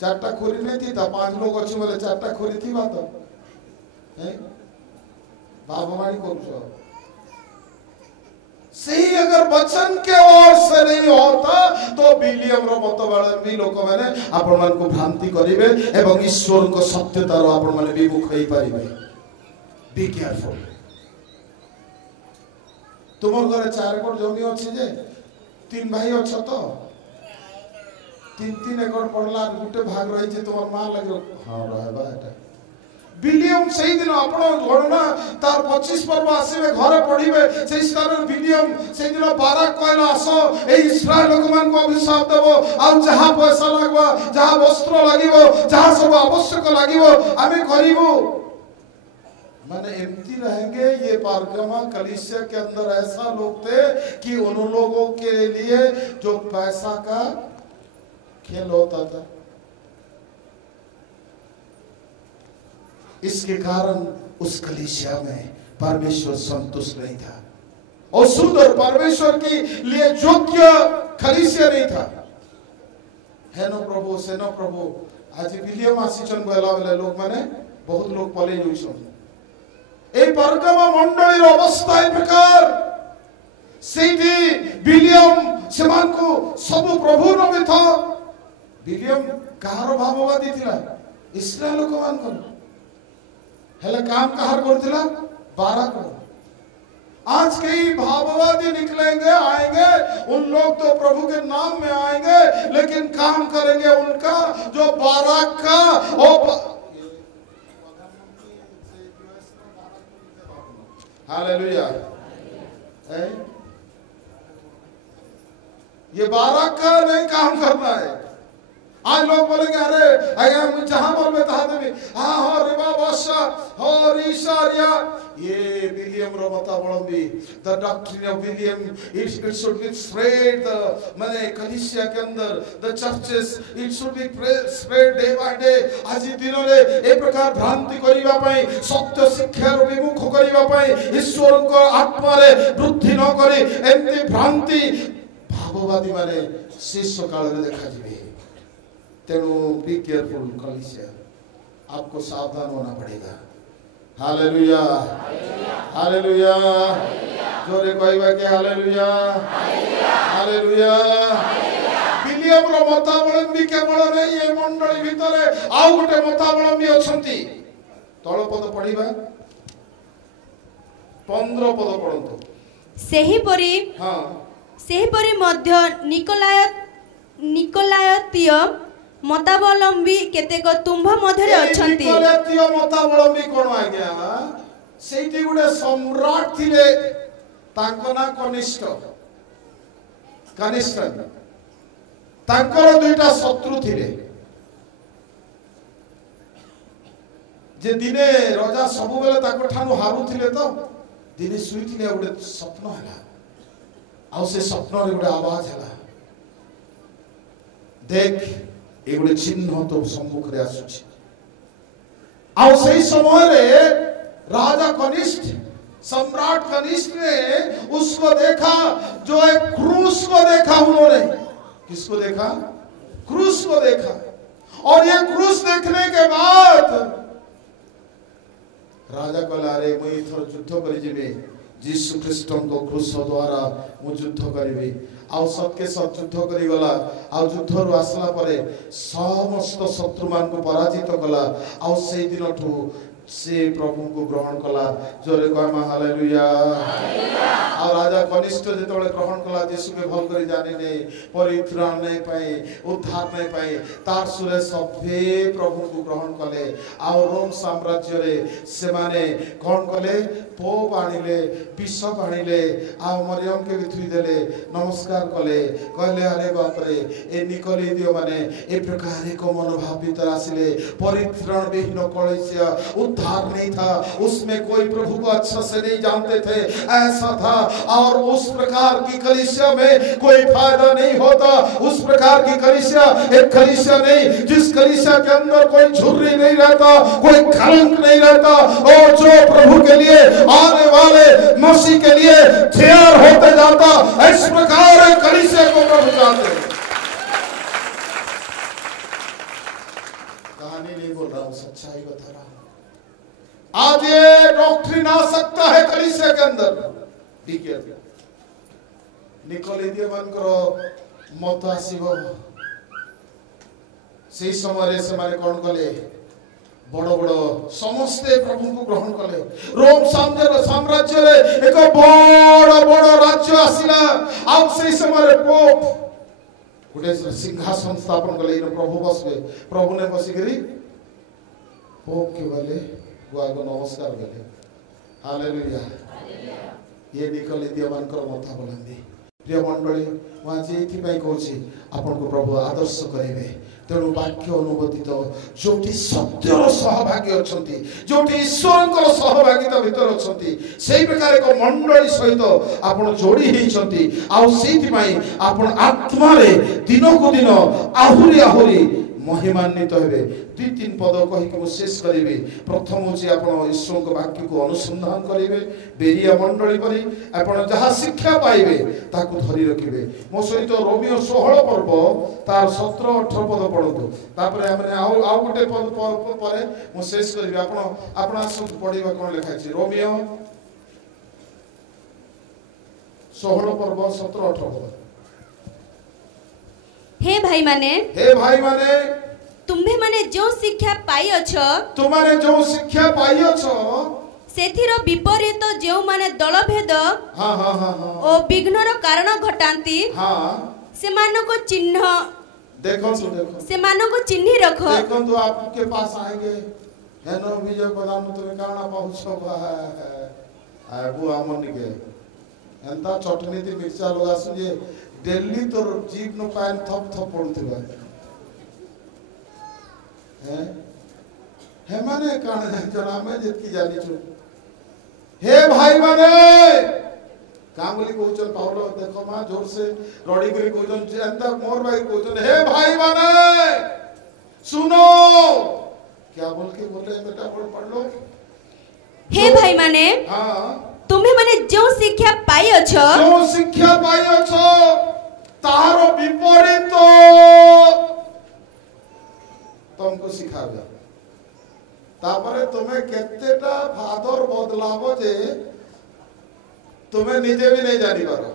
चारटा खुरी नहीं थी था 5 लोग अच्छे बोले चारटा खुरी थी बात है भाववाणी करो सही अगर वचन के ओर से नहीं होता तो विलियम रो मतवादी लोक माने आपण मान को भ्रांति करिवे एवं ईश्वर को सत्यता रो आपण माने विमुख होई परिवे बी केयरफुल तुमर घरे 4 एकड़ जमी अछि जे 3 भाई अछ तो 3 एकड़ पड़ला गुटे भाग रही जे तुमर मां लगे हां रहबा एटा विलियम सही दिन आपण गणना तार 25 पर्व आसीबे घरे पढिबे सेही स्थान विलियम सही दिन 12 कहला आसो ए इस्राएल लोक मान को अभिशाप देबो आ जहां पैसा लागबो जहां वस्त्र लागिबो जहां सब आवश्यक लागिबो आमे करिबो माने एमती रहेंगे ये पारगमा कलीसिया के अंदर ऐसा लोग थे कि उन लोगों के लिए जो पैसा का खेल होता था इसके कारण उस कलीसिया में परमेश्वर संतुष्ट नहीं था और शुद्ध और परमेश्वर के लिए योग्य कलीसिया नहीं था है नो प्रभु से नो प्रभु आज विलियम आसीचन बोला वाले लोग माने बहुत लोग पले जोइसन ए परगमा मंडली रो अवस्था ए प्रकार सेठी विलियम समान को सब प्रभु नबी था विलियम कहार भाववादी थिला इस्राएल लोक मान को हेले काम कहार करथिला 12 करोड़ आज कई भाववादी निकलेंगे आएंगे उन लोग तो प्रभु के नाम में आएंगे लेकिन काम करेंगे उनका जो 12 का हालेलुया ये 12 का नहीं काम करना है आज लोग बोलेंगे अरे आया जहां पर मैं तहा देवी हां हो रिबा बसा हो ईशारिया ये विलियम रो मतबलंबी the doctrine of William it should be spread the माने कलीसिया के अंदर the churches it should be spread day by day आज दिन रे ए प्रकार भ्रांति करिवा पई सत्य शिक्षा रो विमुख करिवा पई ईश्वर को आत्मा रे वृद्धि न करी एंती भ्रांति भाववादी माने शिष्य काल रे देखा जिवे तेणु बी केयरफुल कलीसिया आपको सावधान होना पड़ेगा हालेलुया हालेलुया जोरे कहबा के हालेलुया हालेलुया विलियम रो मताबलंबी केवल नहीं ए मंडली भितरे आ गोटे मताबलंबी अछंती तळ पद पढिबा 15 पद पढंतु सेही परी मध्य निकोलायतीय मताबलंबी केतेक तुम्भ मध्यरे अछंती निकोलायतीय मताबलंबी कोन आ गया सेठी गुडे सम्राट थिले तांको ना कनिष्ठ तांकर दुईटा शत्रु थिले जे दिने राजा सब बेले ताको ठानु हारुथिले तो दिने सुइथिले गोटे स्वप्न हला आ से स्वप्न रे गोटे आवाज हला देख ए गोटे चिन्ह तो सम्मुख रे आसुछि आ सही समय रे राजा कनिष्ठ सम्राट कनिष्ठ ने उसको देखा जो एक क्रूस को देखा उन्होंने किसको देखा क्रूस को देखा और ये क्रूस देखने के बाद राजा कहला रे मुई थोर युद्ध करि जेबे यीशु ख्रीष्ट को क्रूस द्वारा मु युद्ध करिबे आ सत्य सत युद्ध करि गला आ युद्ध रु आसला परे समस्त शत्रु मान को पराजित कला आ से दिन ठू से प्रभु को ग्रहण कला जोरे कहमा हालेलुया आ राजा कनिष्ठ जेतोले ग्रहण कला यीशु के भल करी जाने ने परित्राण नै पाए उद्धार नै पाए तार सुरे सभे प्रभु को ग्रहण कले आ रोम साम्राज्य रे से माने कोन कले पोप आनिले बिशप आनिले आ मरियम के विथुई देले नमस्कार कले कहले अरे बाप रे ए निकली दियो माने ए प्रकार को मनोभाव भीतर आसिले परित्राण विहीन कलेसिया उद्धार नहीं था उसमें कोई प्रभु को अच्छा से नहीं जानते थे ऐसा था और उस प्रकार की कलीसिया में कोई फायदा नहीं होता उस प्रकार की कलीसिया एक कलीसिया नहीं जिस कलीसिया के अंदर कोई झुर्री नहीं रहता कोई कलंक नहीं रहता और जो प्रभु के लिए आने वाले मसीह के लिए तैयार होते जाता इस प्रकार कलीसिया को प्रभु जानते कहानी नहीं बोल रहा हूं सच्चाई बता रहा हूं आज ये डॉक्ट्रिन आ सकता है कलीसिया के अंदर ठीक है निकोले मान करो मत आसीबो से समय रे से माने कोन कले बड़ बड़ समस्त प्रभु को ग्रहण कले रोम साम्राज्य रे एक बड़ बड़ राज्य आसिला आ से समय रे पोप गुटे सिंहासन स्थापन कले प्रभु बसबे प्रभु ने बसी करी पोप के वाले गुआ को नमस्कार कले हालेलुया ये निकले दिया मानकर मथा बोलंदी प्रिय मंडली वहां जे इथि पई कहूची आपन को प्रभु आदर्श करेबे तेणु वाक्य अनुबोधित जोटी सत्यर सहभागी अछंती जोटी ईश्वरकर सहभागिता भीतर अछंती सेही प्रकार एक मंडली सहित आपन जोड़ी हेइछंती आ सेहि पई आपन आत्मा रे दिन को दिन आहुरी आहुरी महिमान्वित हेबे दुई तीन पद कहि के शेष करिवे प्रथम होची आपण ईश्वर को वाक्य को अनुसंधान करिवे बेरिया मंडली परि आपण जहा शिक्षा पाइबे ताकू धरि रखिबे मो सहित रोमियो 16 पर्व तार 17 18 पद पढतो तापरे हमने आउ गोटे पद परे मो शेष करिवे आपण सब पढिबा कोन लिखा छै रोमियो 16 पर्व 17 18 पद हे भाई माने तुम्हे माने जो शिक्षा पाई अछो तुम्हारे जो शिक्षा पाई अछो सेथिर विपरीत जो माने दलभेद ओ विघ्नर कारण घटांती से मानो को चिन्ह देखो से मानो को चिन्ह रखो देखो तो आपके पास आएंगे हेनो विजय प्रधान तुम्हें काना पहुंचो आ बुआ मन के एंता चटनी ती मिर्चा लगा सुजे दिल्ली तो जीव नो पान थप थप पड़ुथिबा हे माने कान जना में जितकी जानी छु हे भाई माने कामली कहउचन पावलो देखो मां जोर से रडी करी कहउचन एंता मोर भाई कहउचन हे भाई माने सुनो क्या बोल के बोले बेटा पढ़ लो हे भाई माने हां तुम्हें माने जो शिक्षा पाई अछो तारो विपरीत तुमको सिखाबे तापरे तुम्हें केतेटा फादर बदलाबो जे तुम्हें निजे भी नहीं जानी पारो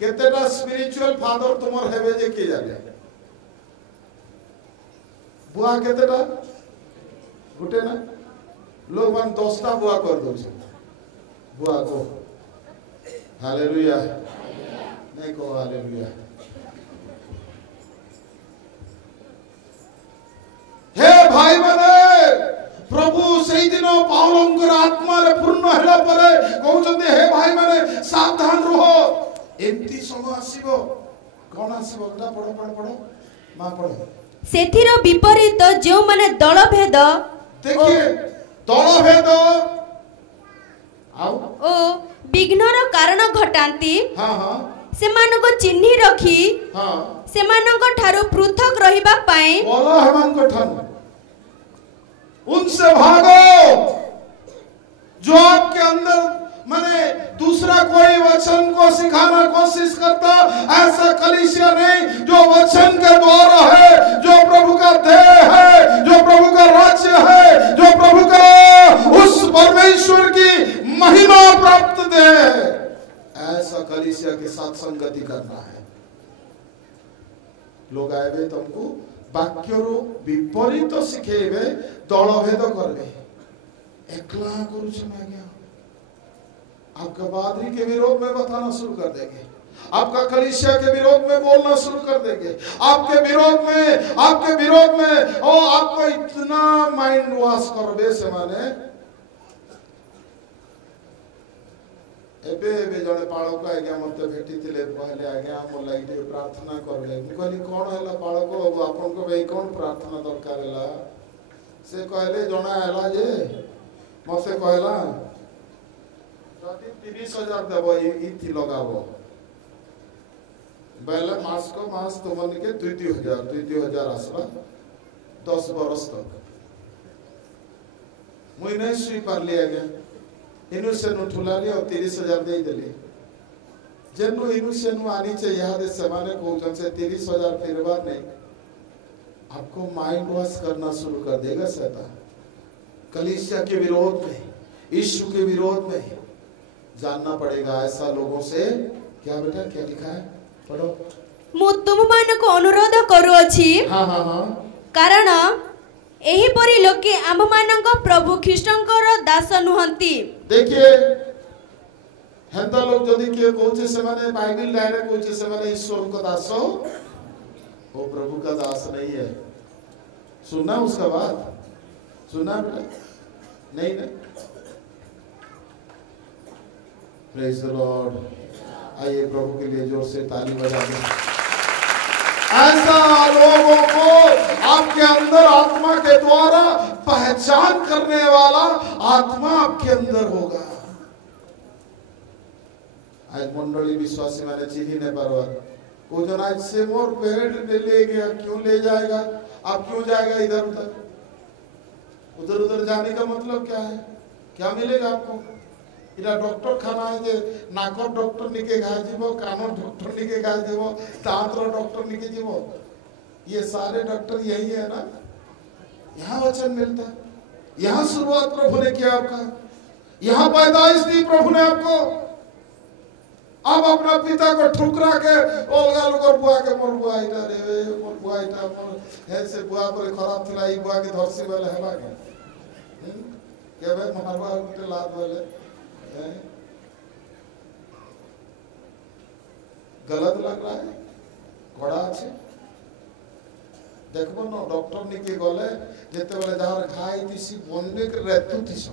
केतेटा स्पिरिचुअल फादर तुमर हेबे जे के जाने बुआ केतेटा गुटे ना लोग मान 10टा बुआ कर दो बुआ को हालेलुया नहीं को हालेलुया हे भाई माने प्रभु सेही दिन पावलंकर आत्मा रे पूर्ण हैला परे कहउचंते हे भाई माने सावधान रहो एंती समय आसीबो कोन आसीबो ता पढ़ो मां पढ़ो सेथिर विपरीत जो माने दलभेद देखिए दल भेद ओ विघ्नर कारण घटांती हाँ हाँ सेमानको चिन्हि रखी हाँ सेमानको ठारू पृथक रहिबा पाए बोलो हेमंत ठारू उनसे भागो जो आपके अंदर माने दूसरा कोई वचन को सिखाना कोशिश करता, ऐसा कलीसिया नहीं जो वचन के द्वारा है, जो प्रभु का देह है, जो प्रभु का राज्य है, जो प्रभु का उस परमेश्वर की महिमा प्राप्त दे, ऐसा कलीसिया के साथ संगति करना है। लोग आए तुमको वाक्यर विपरीत शिखेबे दलभेद करबे एकला करूछ ना गया आपका पादरी के विरोध में बताना शुरू कर देंगे, आपका कलीसिया के विरोध में बोलना शुरू कर देंगे, आपके विरोध में ओ आपको इतना माइंड वॉश करबे से माने एबे जने पाळक आज्ञा मते भेटी थिले कहले आज्ञा हम लाइटे प्रार्थना करले कहली कोन हला पाळक बाबू आपन को बे कोन प्रार्थना दरकार हला से कहले जणा हला जे मसे कहला जदि 30,000 देबो इथि लगाबो बेले मास को मास तुमन के 2,000 आसबा 10 बरस तक मुई नहीं सुई पारली आगे इनु से नु ठुलाली और 30,000 दे देली जेनु इनु से नु आनी चाहिए याद से माने कहउछन से 30,000 फिर बार नहीं आपको माइंड वॉश करना शुरू कर देगा शैतान। कलीसिया के विरोध में, यीशु के विरोध में जानना पड़ेगा ऐसा लोगों से। क्या बेटा क्या लिखा है पढ़ो। मु तुम मान को अनुरोध करूअछि हाँ हाँ हाँ कारण एही परी लोके आम मानक प्रभु ख्रीष्टंकर दास नुहंती। देखिए हेंता लोग जदि के कहउछे से माने बाइबल डायरेक्ट कहउछे से माने ईश्वर को दास हो, वो प्रभु का दास नहीं है। सुनना उसका बात सुनना बेटा नहीं नहीं। Praise the Lord. आइए प्रभु के लिए जोर से ताली बजा दें। ऐसा लोगों को आपके अंदर आत्मा के द्वारा पहचान करने वाला आत्मा आपके अंदर होगा। आज मंडली विश्वासी मैंने चिन्ह नहीं पारवा वो जन आज से मोर बेड ले गया, क्यों ले जाएगा? आप क्यों जाएगा इधर उधर? उधर उधर जाने का मतलब क्या है? क्या मिलेगा आपको? इधर डॉक्टर खाना है जे नाकर डॉक्टर निके घाय जीवो, कानर डॉक्टर निके घाय जीवो, दांतर डॉक्टर निके जीवो, ये सारे डॉक्टर यही है ना। यहाँ वचन मिलता, यहाँ शुरुआत प्रभु ने किया आपका, यहाँ पैदाइश दी प्रभु ने आपको। अब अपना पिता को ठुकरा के ओलगा लोग बुआ के मोर बुआ इटा रे मोर बुआ इटा मोर ऐसे बुआ पर खराब थिला ई बुआ के धरसी वाले हेबा के भाई मारवा उठे लात वाले गलत लग रहा है। घोड़ा अच्छे देखबो न डॉक्टर निके गले जेते बेले जहार खाई दिसी बंदे के रेतु दिस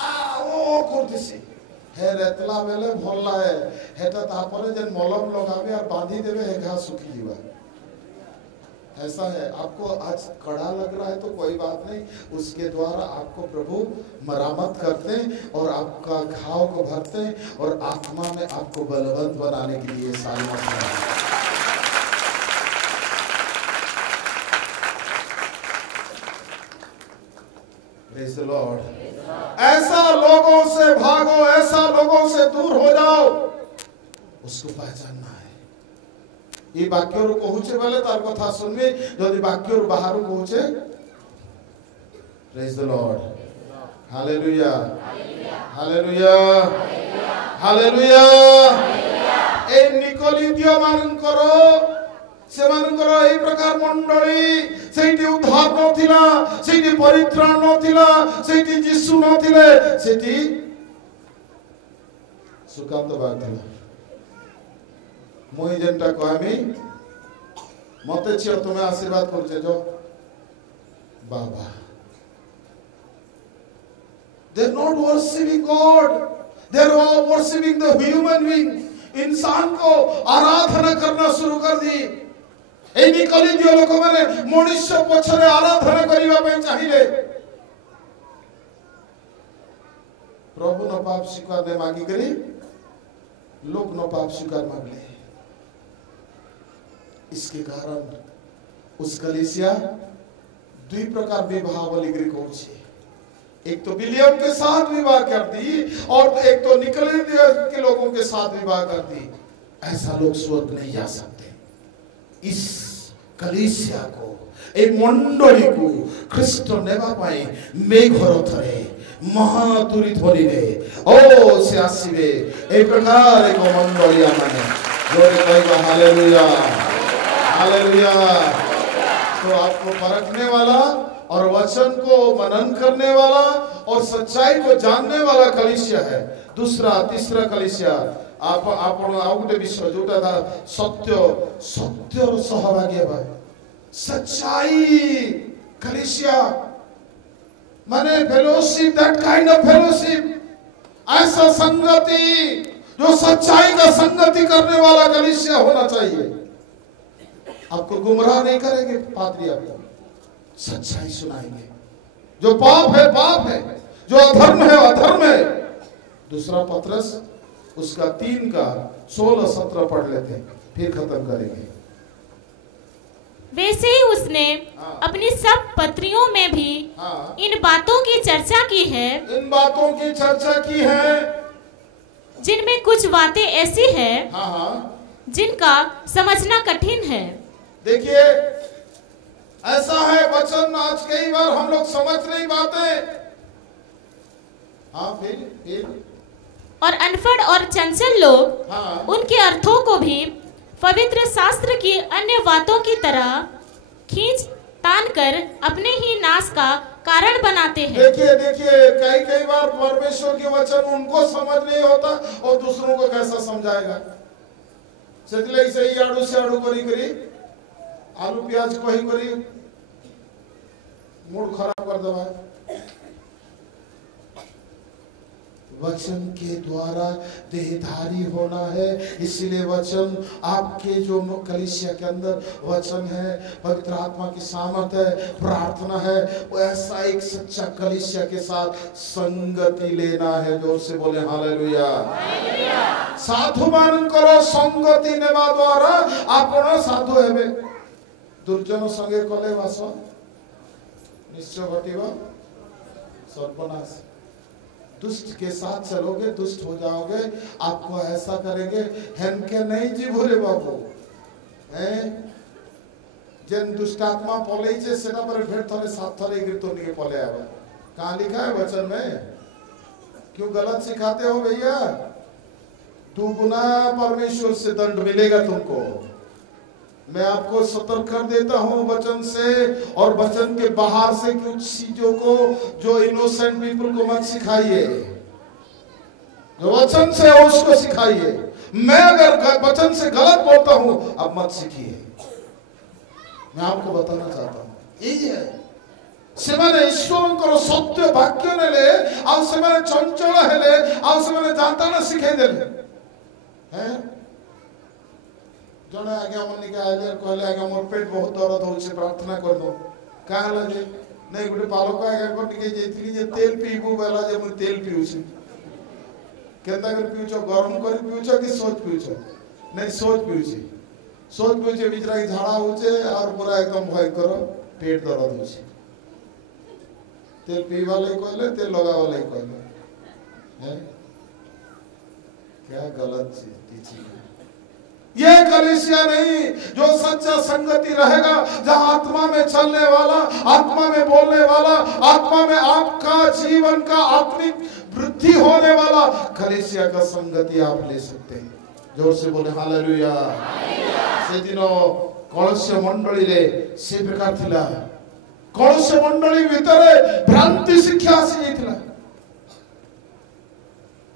आ ओ कर दिसी हे रेतला बेले भल्ला है हेटा तापरे जे मलम लगाबे और बांधी देबे हे घास सुखी जीवा। ऐसा है। आपको आज कड़ा लग रहा है तो कोई बात नहीं, उसके द्वारा आपको प्रभु मरामत करते हैं और आपका घाव को भरते हैं और आत्मा में आपको बलवंत बनाने के लिए सारी मसाला। Praise the Lord। ऐसा लोगों से भागो, ऐसा लोगों से दूर हो जाओ, उसको पहचानना है। ये वाक्यरू कहूचे बोले तार कथा सुनबे, जदि वाक्यरू बाहर कहूचे praise the Lord, hallelujah hallelujah hallelujah. ए निकोलिदियो मानकर सेमानकर एई प्रकार मंडली सेठी उद्धार नथिला, सेठी परित्राण नथिला, सेठी यीशु नथिले, सेठी सुकांत बाथिला। मुई जेनटा कहमी मते छियो तुम्हें आशीर्वाद करछे जो बाबा। They are not worshiping God, they are all worshiping the human being। इंसान को आराधना करना शुरू कर दी। एनी कली दियो लोक माने मनुष्य पछरे आराधना करिवा पे चाहिए। प्रभु न पाप स्वीकार ने मांगी करी लोग न पाप स्वीकार मांगले। इसके कारण उस कलीसिया दुई प्रकार विवाह बोली कौन, एक तो विलियम के साथ विवाह कर दी और एक तो निकोलाइट के लोगों के साथ विवाह कर दी। ऐसा लोग स्वर्ग नहीं जा सकते। इस कलीसिया को एक मंडली को ख्रीष्ट नेबा पाई मेघर थरे महातुरी धोरी रे ओ से आसीबे एक प्रकार एक मंडली आमाने जोरे कहबा हालेलुया हालेलुया। तो आपको परखने वाला और वचन को मनन करने वाला और सच्चाई को जानने वाला कलीसिया है। दूसरा तीसरा कलीसिया आप आउटे विषय जोटा था सत्य सत्य सहभागी है सच्चाई कलीसिया माने fellowship, that kind of fellowship, ऐसा संगति जो सच्चाई का संगति करने वाला कलीसिया होना चाहिए। आपको गुमराह नहीं करेंगे पादरी, आपको सच्चाई सुनाएंगे। जो पाप है, जो अधर्म है अधर्म है। दूसरा पत्रस उसका 3 का 16-17 पढ़ लेते हैं फिर खत्म करेंगे। वैसे ही उसने अपनी सब पत्रियों में भी इन बातों की चर्चा की है, इन बातों की चर्चा की है जिनमें कुछ बातें ऐसी हैं जिनका समझना कठिन है। देखिए ऐसा है वचन आज कई बार हम लोग समझ नहीं पाते। फिर और अनपढ़ और चंचल लोग उनके अर्थों को भी पवित्र शास्त्र की अन्य बातों की तरह खींच तान कर अपने ही नाश का कारण बनाते हैं। देखिए कई बार परमेश्वर के वचन उनको समझ नहीं होता और दूसरों को कैसा समझाएगा। सेतले से ही आड़ू से आड़ू करी आलू प्याज को ही करी मूड खराब कर दवा। वचन के द्वारा देहधारी होना है, इसलिए वचन आपके जो कलीसिया के अंदर वचन है, पवित्र आत्मा की सामर्थ है, प्रार्थना है, वो ऐसा एक सच्चा कलीसिया के साथ संगति लेना है। जोर से बोले हालेलुया। साधु मान करो संगति नेवा द्वारा आपण साधु हेबे। दुर्जन संगे कले वास निश्चय घटिबा सर्वनाश। दुष्ट के साथ चलोगे दुष्ट हो जाओगे। आपको ऐसा करेंगे हेनके नहीं जी भूले बाबू जन दुष्टात्मा पले छे सेना पर भेट थरे साथ थरे गिरतो नहीं पले आवे। कहां लिखा है वचन में? क्यों गलत सिखाते हो भैया? 2 गुना परमेश्वर से दंड मिलेगा तुमको। मैं आपको सतर्क कर देता हूं वचन से और वचन के बाहर से कुछ चीजों को जो इनोसेंट पीपल को मत सिखाइए। जो वचन से है उसको सिखाइए। मैं अगर वचन से गलत बोलता हूं अब मत सीखिए। मैं आपको बताना चाहता हूं यही है। सेमाने ईश्वरଙ୍କର सत्य वाक्य नेले आ सेमाने चंचल हेले आ सेमाने जानता न सिखाई देले हैं। जने आगे मन के आले कहले आगे मोर पेट बहुत दर्द होछ प्रार्थना कर दो का लगे नहीं गुटे पालक आगे को निके जेथली जे तेल पीबू बेला जे मन तेल पीउछ केंदा कर पीउछ गरम कर पीउछ कि सोच पीउछ? नहीं सोच पीउछ बिचरा की झाड़ा होचे और पूरा एकदम भयंकर पेट दर्द होछ। तेल पीवा ले कहले तेल लगावा ले कहले हैं। क्या गलत चीज है ये कलीसिया नहीं जो सच्चा संगति रहेगा, जहां आत्मा में चलने वाला, आत्मा में बोलने वाला, आत्मा में आपका जीवन का आत्मिक वृद्धि होने वाला कलीसिया का संगति आप ले सकते हैं। जोर से बोले हालेलुया। से दिनो कलस्य मंडली रे से प्रकार थिला। कलस्य मंडली भितरे भ्रांति शिक्षा आसी जाइथिला।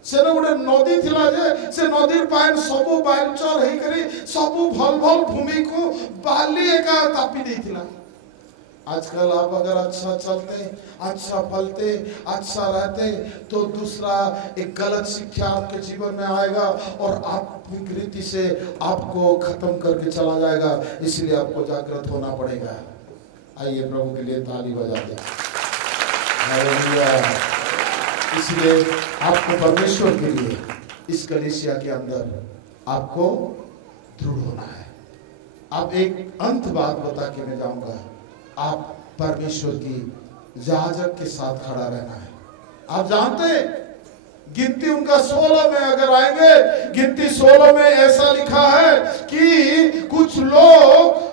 से गोटे नदी थिला जे से नदी पान सबु बालचर हेई करी सबु भल भल भूमि को बाली एका तापी देथिला। आजकल आप अगर अच्छा चलते, अच्छा फलते, अच्छा रहते तो दूसरा एक गलत शिक्षा आपके जीवन में आएगा और आत्मिक रीति से आपको खत्म करके चला जाएगा। इसलिए आपको जागृत होना पड़ेगा। आइए प्रभु के लिए ताली बजाते हैं। हालेलुया। इसलिए आपको परमेश्वर के लिए इस कलीसिया के अंदर आपको दृढ़ होना है। अब एक अंत बात बता के मैं जाऊंगा, आप परमेश्वर की याजक के साथ खड़ा रहना है। आप जानते हैं गिनती उनका 16 में अगर आएंगे, गिनती 16 में ऐसा लिखा है कि कुछ लोग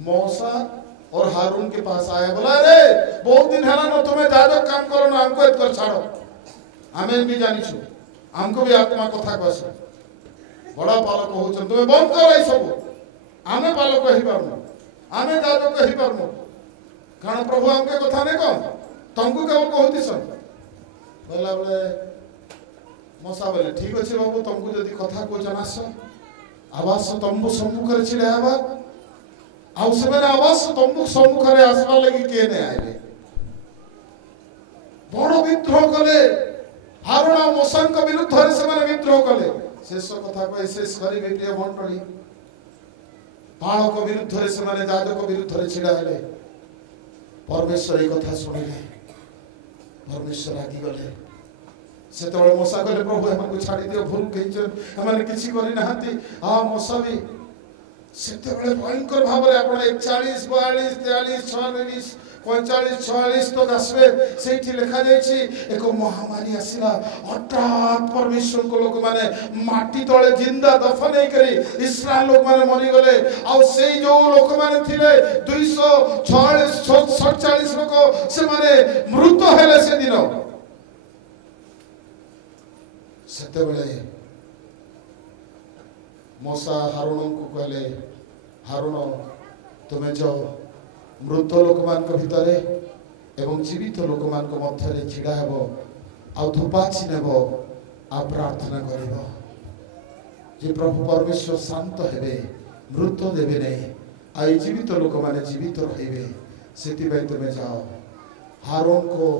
मूसा और हारून के पास आया, बोला रे बहुत दिन है ना तुम्हें याजक काम करो ना, हमको एत छाड़ो, हमें भी जानी छु, हमको भी आत्मा कथा कस बड़ा पालक हो तुम्हें बंद करो ये सब, आमे पालक ही पारनु, आमे याजक ही पारनु, कारण प्रभु हमके कथा नहीं कह तुमको केवल कहती सन बोला बोले मूसा बोले ठीक अच्छे बाबू तुमको जदि कथा को जनास आवास तंबू सम्मुख रे छिड़ा हवा आउ से मैंने आवास तंबू सम्मुख रे आसवा लगी के ने आइले बड़ विद्रोह कले हारून और मूसा के विरुद्ध रे से मैंने विद्रोह कले शेष कथा को शेष करी बेटिया बंटली पाळ को विरुद्ध रे से मैंने याजक को विरुद्ध रे छिड़ा हेले परमेश्वर एक कथा सुनिले परमेश्वर आगे गले से तो मूसा कहले प्रभु हमको छाड़ी दियो भूल कहि हमने किछि करि नहती आ मूसा भी सेते बेले भयंकर भाव रे आपण 41 42 43 46 45 46 तो दसवे सेठी लिखा जायछि एक महामारी आसिला हठात परमेश्वर को लोक माने माटी तळे जिंदा दफन नहीं करी इस्राएल लोक माने मरि गले आ सेई जो लोक माने थिले 246 47 लोक से माने मृत हेले से दिन सेते बेले मूसा हारून को कहले हारून तुम्हें जो मृत लोक मान भितर एवं जीवित लोक मान मध्य छिड़ा हेब आ धूपाची नेब आ प्रार्थना करिब जे प्रभु परमेश्वर शांत हेबे मृत देबे नहीं आ जीवित लोक माने जीवित रहिबे सेति तुम्हें जाओ हारून को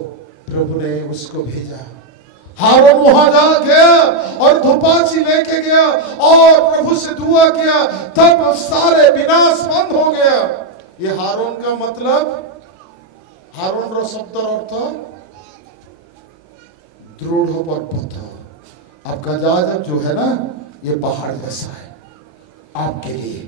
प्रभु ने उसको भेजा हारून वहां जा गया और धूपाची लेके गया और प्रभु से दुआ किया तब सारे विनाश बंद हो गया। ये हारून का मतलब हारून रो शब्द अर्थ दृढ़ पर्वत। आपका याजक जो है ना ये पहाड़ जैसा है आपके लिए,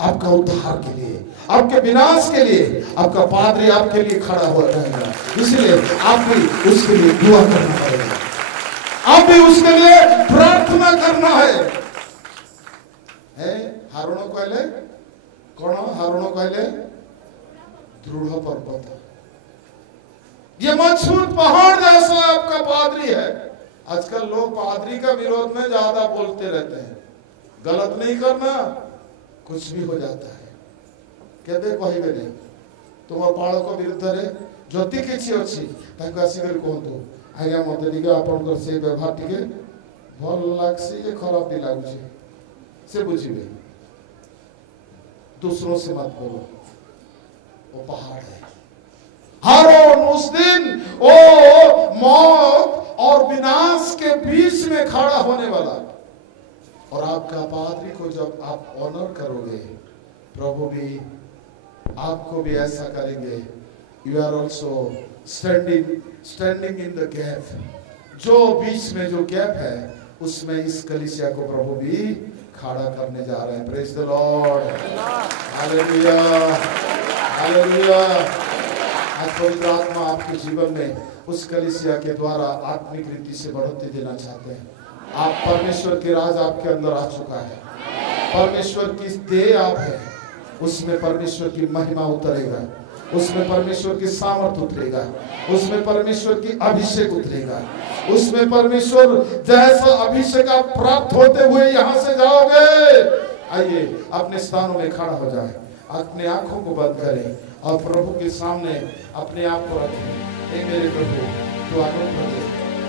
आपका उद्धार के लिए, आपके विनाश के लिए, आपका पादरी आपके लिए खड़ा हो रहेगा। इसलिए आप भी उसके लिए दुआ करना पड़ेगा, आप भी उसके लिए प्रार्थना करना है। हारून कहले कौन? हारून कहले दृढ़ पर्वत, ये मजबूत पहाड़ जैसा आपका पादरी है। आजकल लोग पादरी का विरोध में ज्यादा बोलते रहते हैं, गलत नहीं करना, कुछ भी हो जाता है। केबे कहबे नहीं तुम पाड़ को विरुद्ध रे जति किछि अछि ताको आसी कर कहतु आज्ञा मते टिके आपनकर से व्यवहार टिके भल लागसी जे खराब भी लागुछि से बुझिबे, दूसरों से मत बोलो। वो पहाड़ है। हारून उस दिन वो मौत और विनाश के बीच में खड़ा होने वाला, और आपका पादरी को जब आप ऑनर करोगे प्रभु भी आपको भी ऐसा करेंगे। You are also standing in the gap, जो बीच में जो गैप है उसमें इस कलीसिया को प्रभु भी खड़ा करने जा रहे हैं। Praise the Lord, hallelujah, hallelujah. आज पवित्र आत्मा आपके जीवन में उस कलीसिया के द्वारा आत्मिक रीति से बढ़ोतरी देना चाहते हैं। आप परमेश्वर के राज आपके अंदर आ चुका है, परमेश्वर की देह आप है, उसमें परमेश्वर की महिमा उतरेगा, उसमें परमेश्वर की सामर्थ उतरेगा, उसमें परमेश्वर की अभिषेक उतरेगा, उसमें परमेश्वर जैसा अभिषेक आप प्राप्त होते हुए यहाँ से जाओगे। आइए अपने स्थानों में खड़ा हो जाए, अपने आंखों को बंद करें और प्रभु के सामने अपने आप को रखें। हे मेरे प्रभु, तू अनुग्रह दे,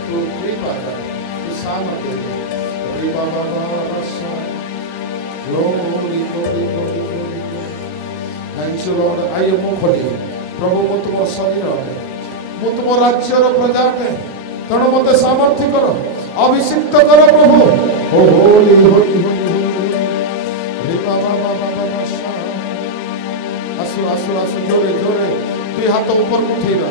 तू कृपा कर, तू सामर्थ्य दे। Thank you Lord. आइए मुंह खोलिए। प्रभु मु तुम शरीर है, मु तुम राज्यर प्रजा है, तेणु मत सामर्थ्य करो, अभिषिक्त करो प्रभु। ओ होली होली होली रे बाबा बाबा बाबा। आसु आसु आसु जोरे जोरे दुई हाथ ऊपर उठेगा।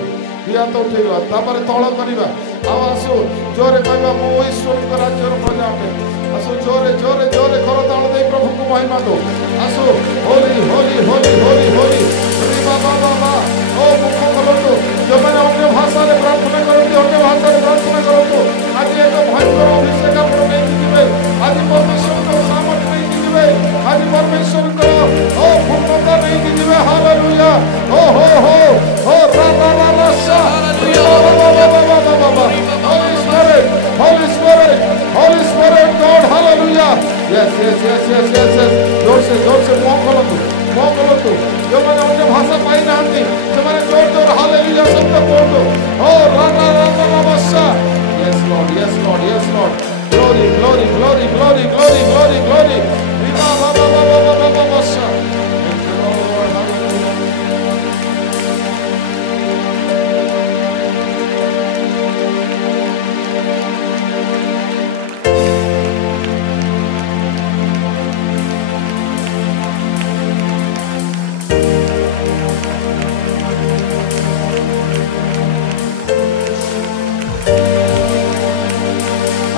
ହାତ ଉଠେଇବା ତାପରେ ତଳ କରିବା ଆଉ ଆସୁ ଜୋରେ କହିବା ମୁଁ ଈଶ୍ୱରଙ୍କ ରାଜ୍ୟର ପ୍ରଜା ଅଟେ ଆସୁ ଜୋରେ ଜୋରେ ଜୋରେ କରତାଳ ଦେଇ ପ୍ରଭୁଙ୍କୁ ମହିମା ଦଉ ଆସୁ ହୋଲି ହୋଲି ହୋଲି ହୋଲି ହୋଲି ବାବା ବାବା ଓ ମୁଖ ଖୋଲନ୍ତୁ ଯେଉଁମାନେ ଅନ୍ୟ ଭାଷାରେ ପ୍ରାର୍ଥନା କରନ୍ତି ଅନ୍ୟ ଭାଷାରେ ପ୍ରାର୍ଥନା କରନ୍ତୁ ଆଜି ଏକ ଭୟଙ୍କର ଅଭିଷେକ ଆପଣ ନେଇକି ଯିବେ ଆଜି ପରମେଶ୍ୱରଙ୍କ ସାମର୍ଥ୍ୟ ନେଇକି ଯିବେ ଆଜି ପରମେଶ୍ୱରଙ୍କର ଓ ପୂର୍ଣ୍ଣତା ନେଇକି ଯିବେ ହାଲେଲୁୟା ଓ ହୋ ହୋ ଓ ବାବା ବାବା Holy Spirit, Holy Spirit, God, hallelujah. Yes. जोर से मुँह खोलो जो मैंने अन्य भाषा पाई नांती जो मैंने जोर हालेलुया शब्द बोल दो ओ राना मस्सा yes Lord glory viva baba massa thank you Lord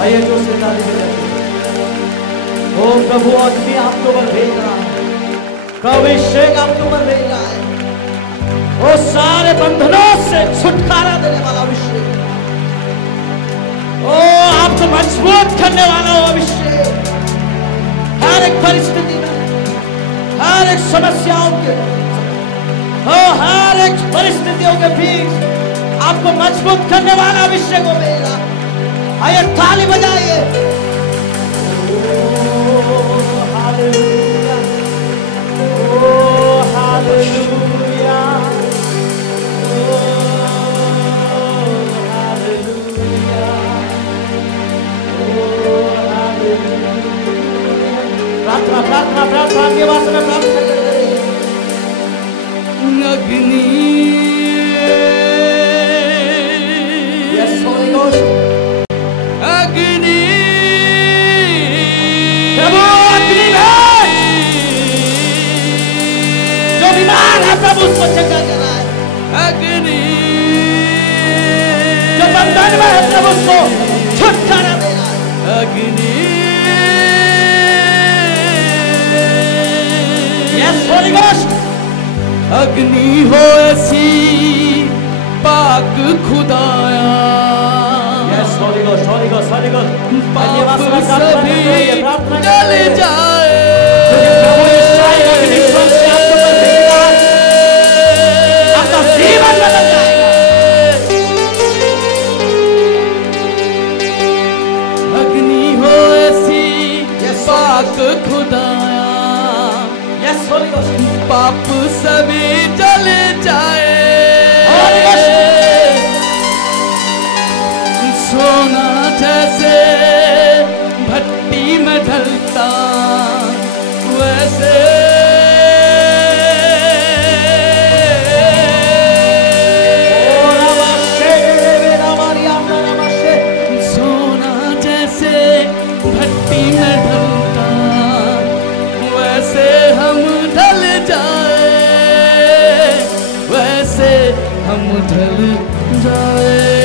आइए जो से ताली बजाते ओ प्रभु अग्नि आपके ऊपर भेज रहा है प्रभु अभिषेक आपके ऊपर भेज रहा है ओ सारे बंधनों से छुटकारा देने वाला अभिषेक ओ आपको मजबूत करने वाला वो अभिषेक हर एक परिस्थिति में हर एक समस्याओं के हर एक परिस्थितियों के बीच आपको मजबूत करने वाला अभिषेक हो मेरा आइए ताली बजाइए हालेलुया हालेलुया प्रार्थना के वास्ते में प्रार्थना करते रहिए अग्नि यस होली घोस्ट अग्नि प्रभु अग्नि भेज जो बीमार है प्रभु उसको चंगा करा है अग्नि जो बंधन में है प्रभु उसको छुटकारा देना है अग्नि यस होली घोस्ट अग्नि हो ऐसी पाक खुदाया Holy Ghost. पाप सभी जल जाए प्रभु ईसाई अग्नि स्वर्ग से आपके ऊपर भेजेगा आपका जीवन बदल जाएगा अग्नि हो ऐसी पाक खुदाया यस होली घोस्ट पाप सभी जल जाए सोना जैसे भट्टी में ढलता वैसे सोना जैसे भट्टी में ढलता वैसे हम ढल जाए वैसे हम ढल जाए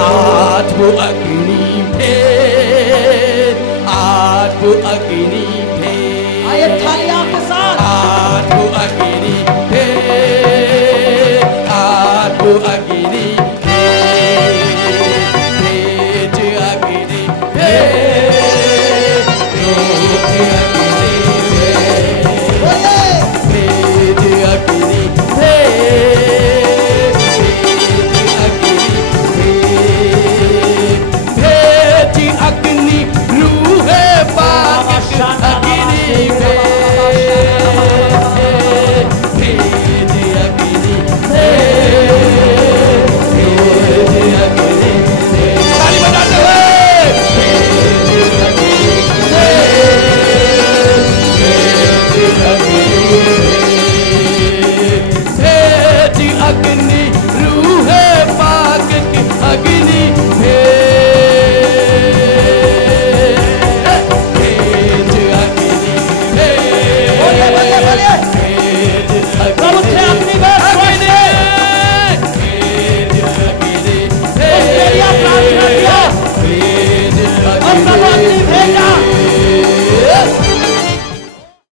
आज वो अग्नि भेज आज वो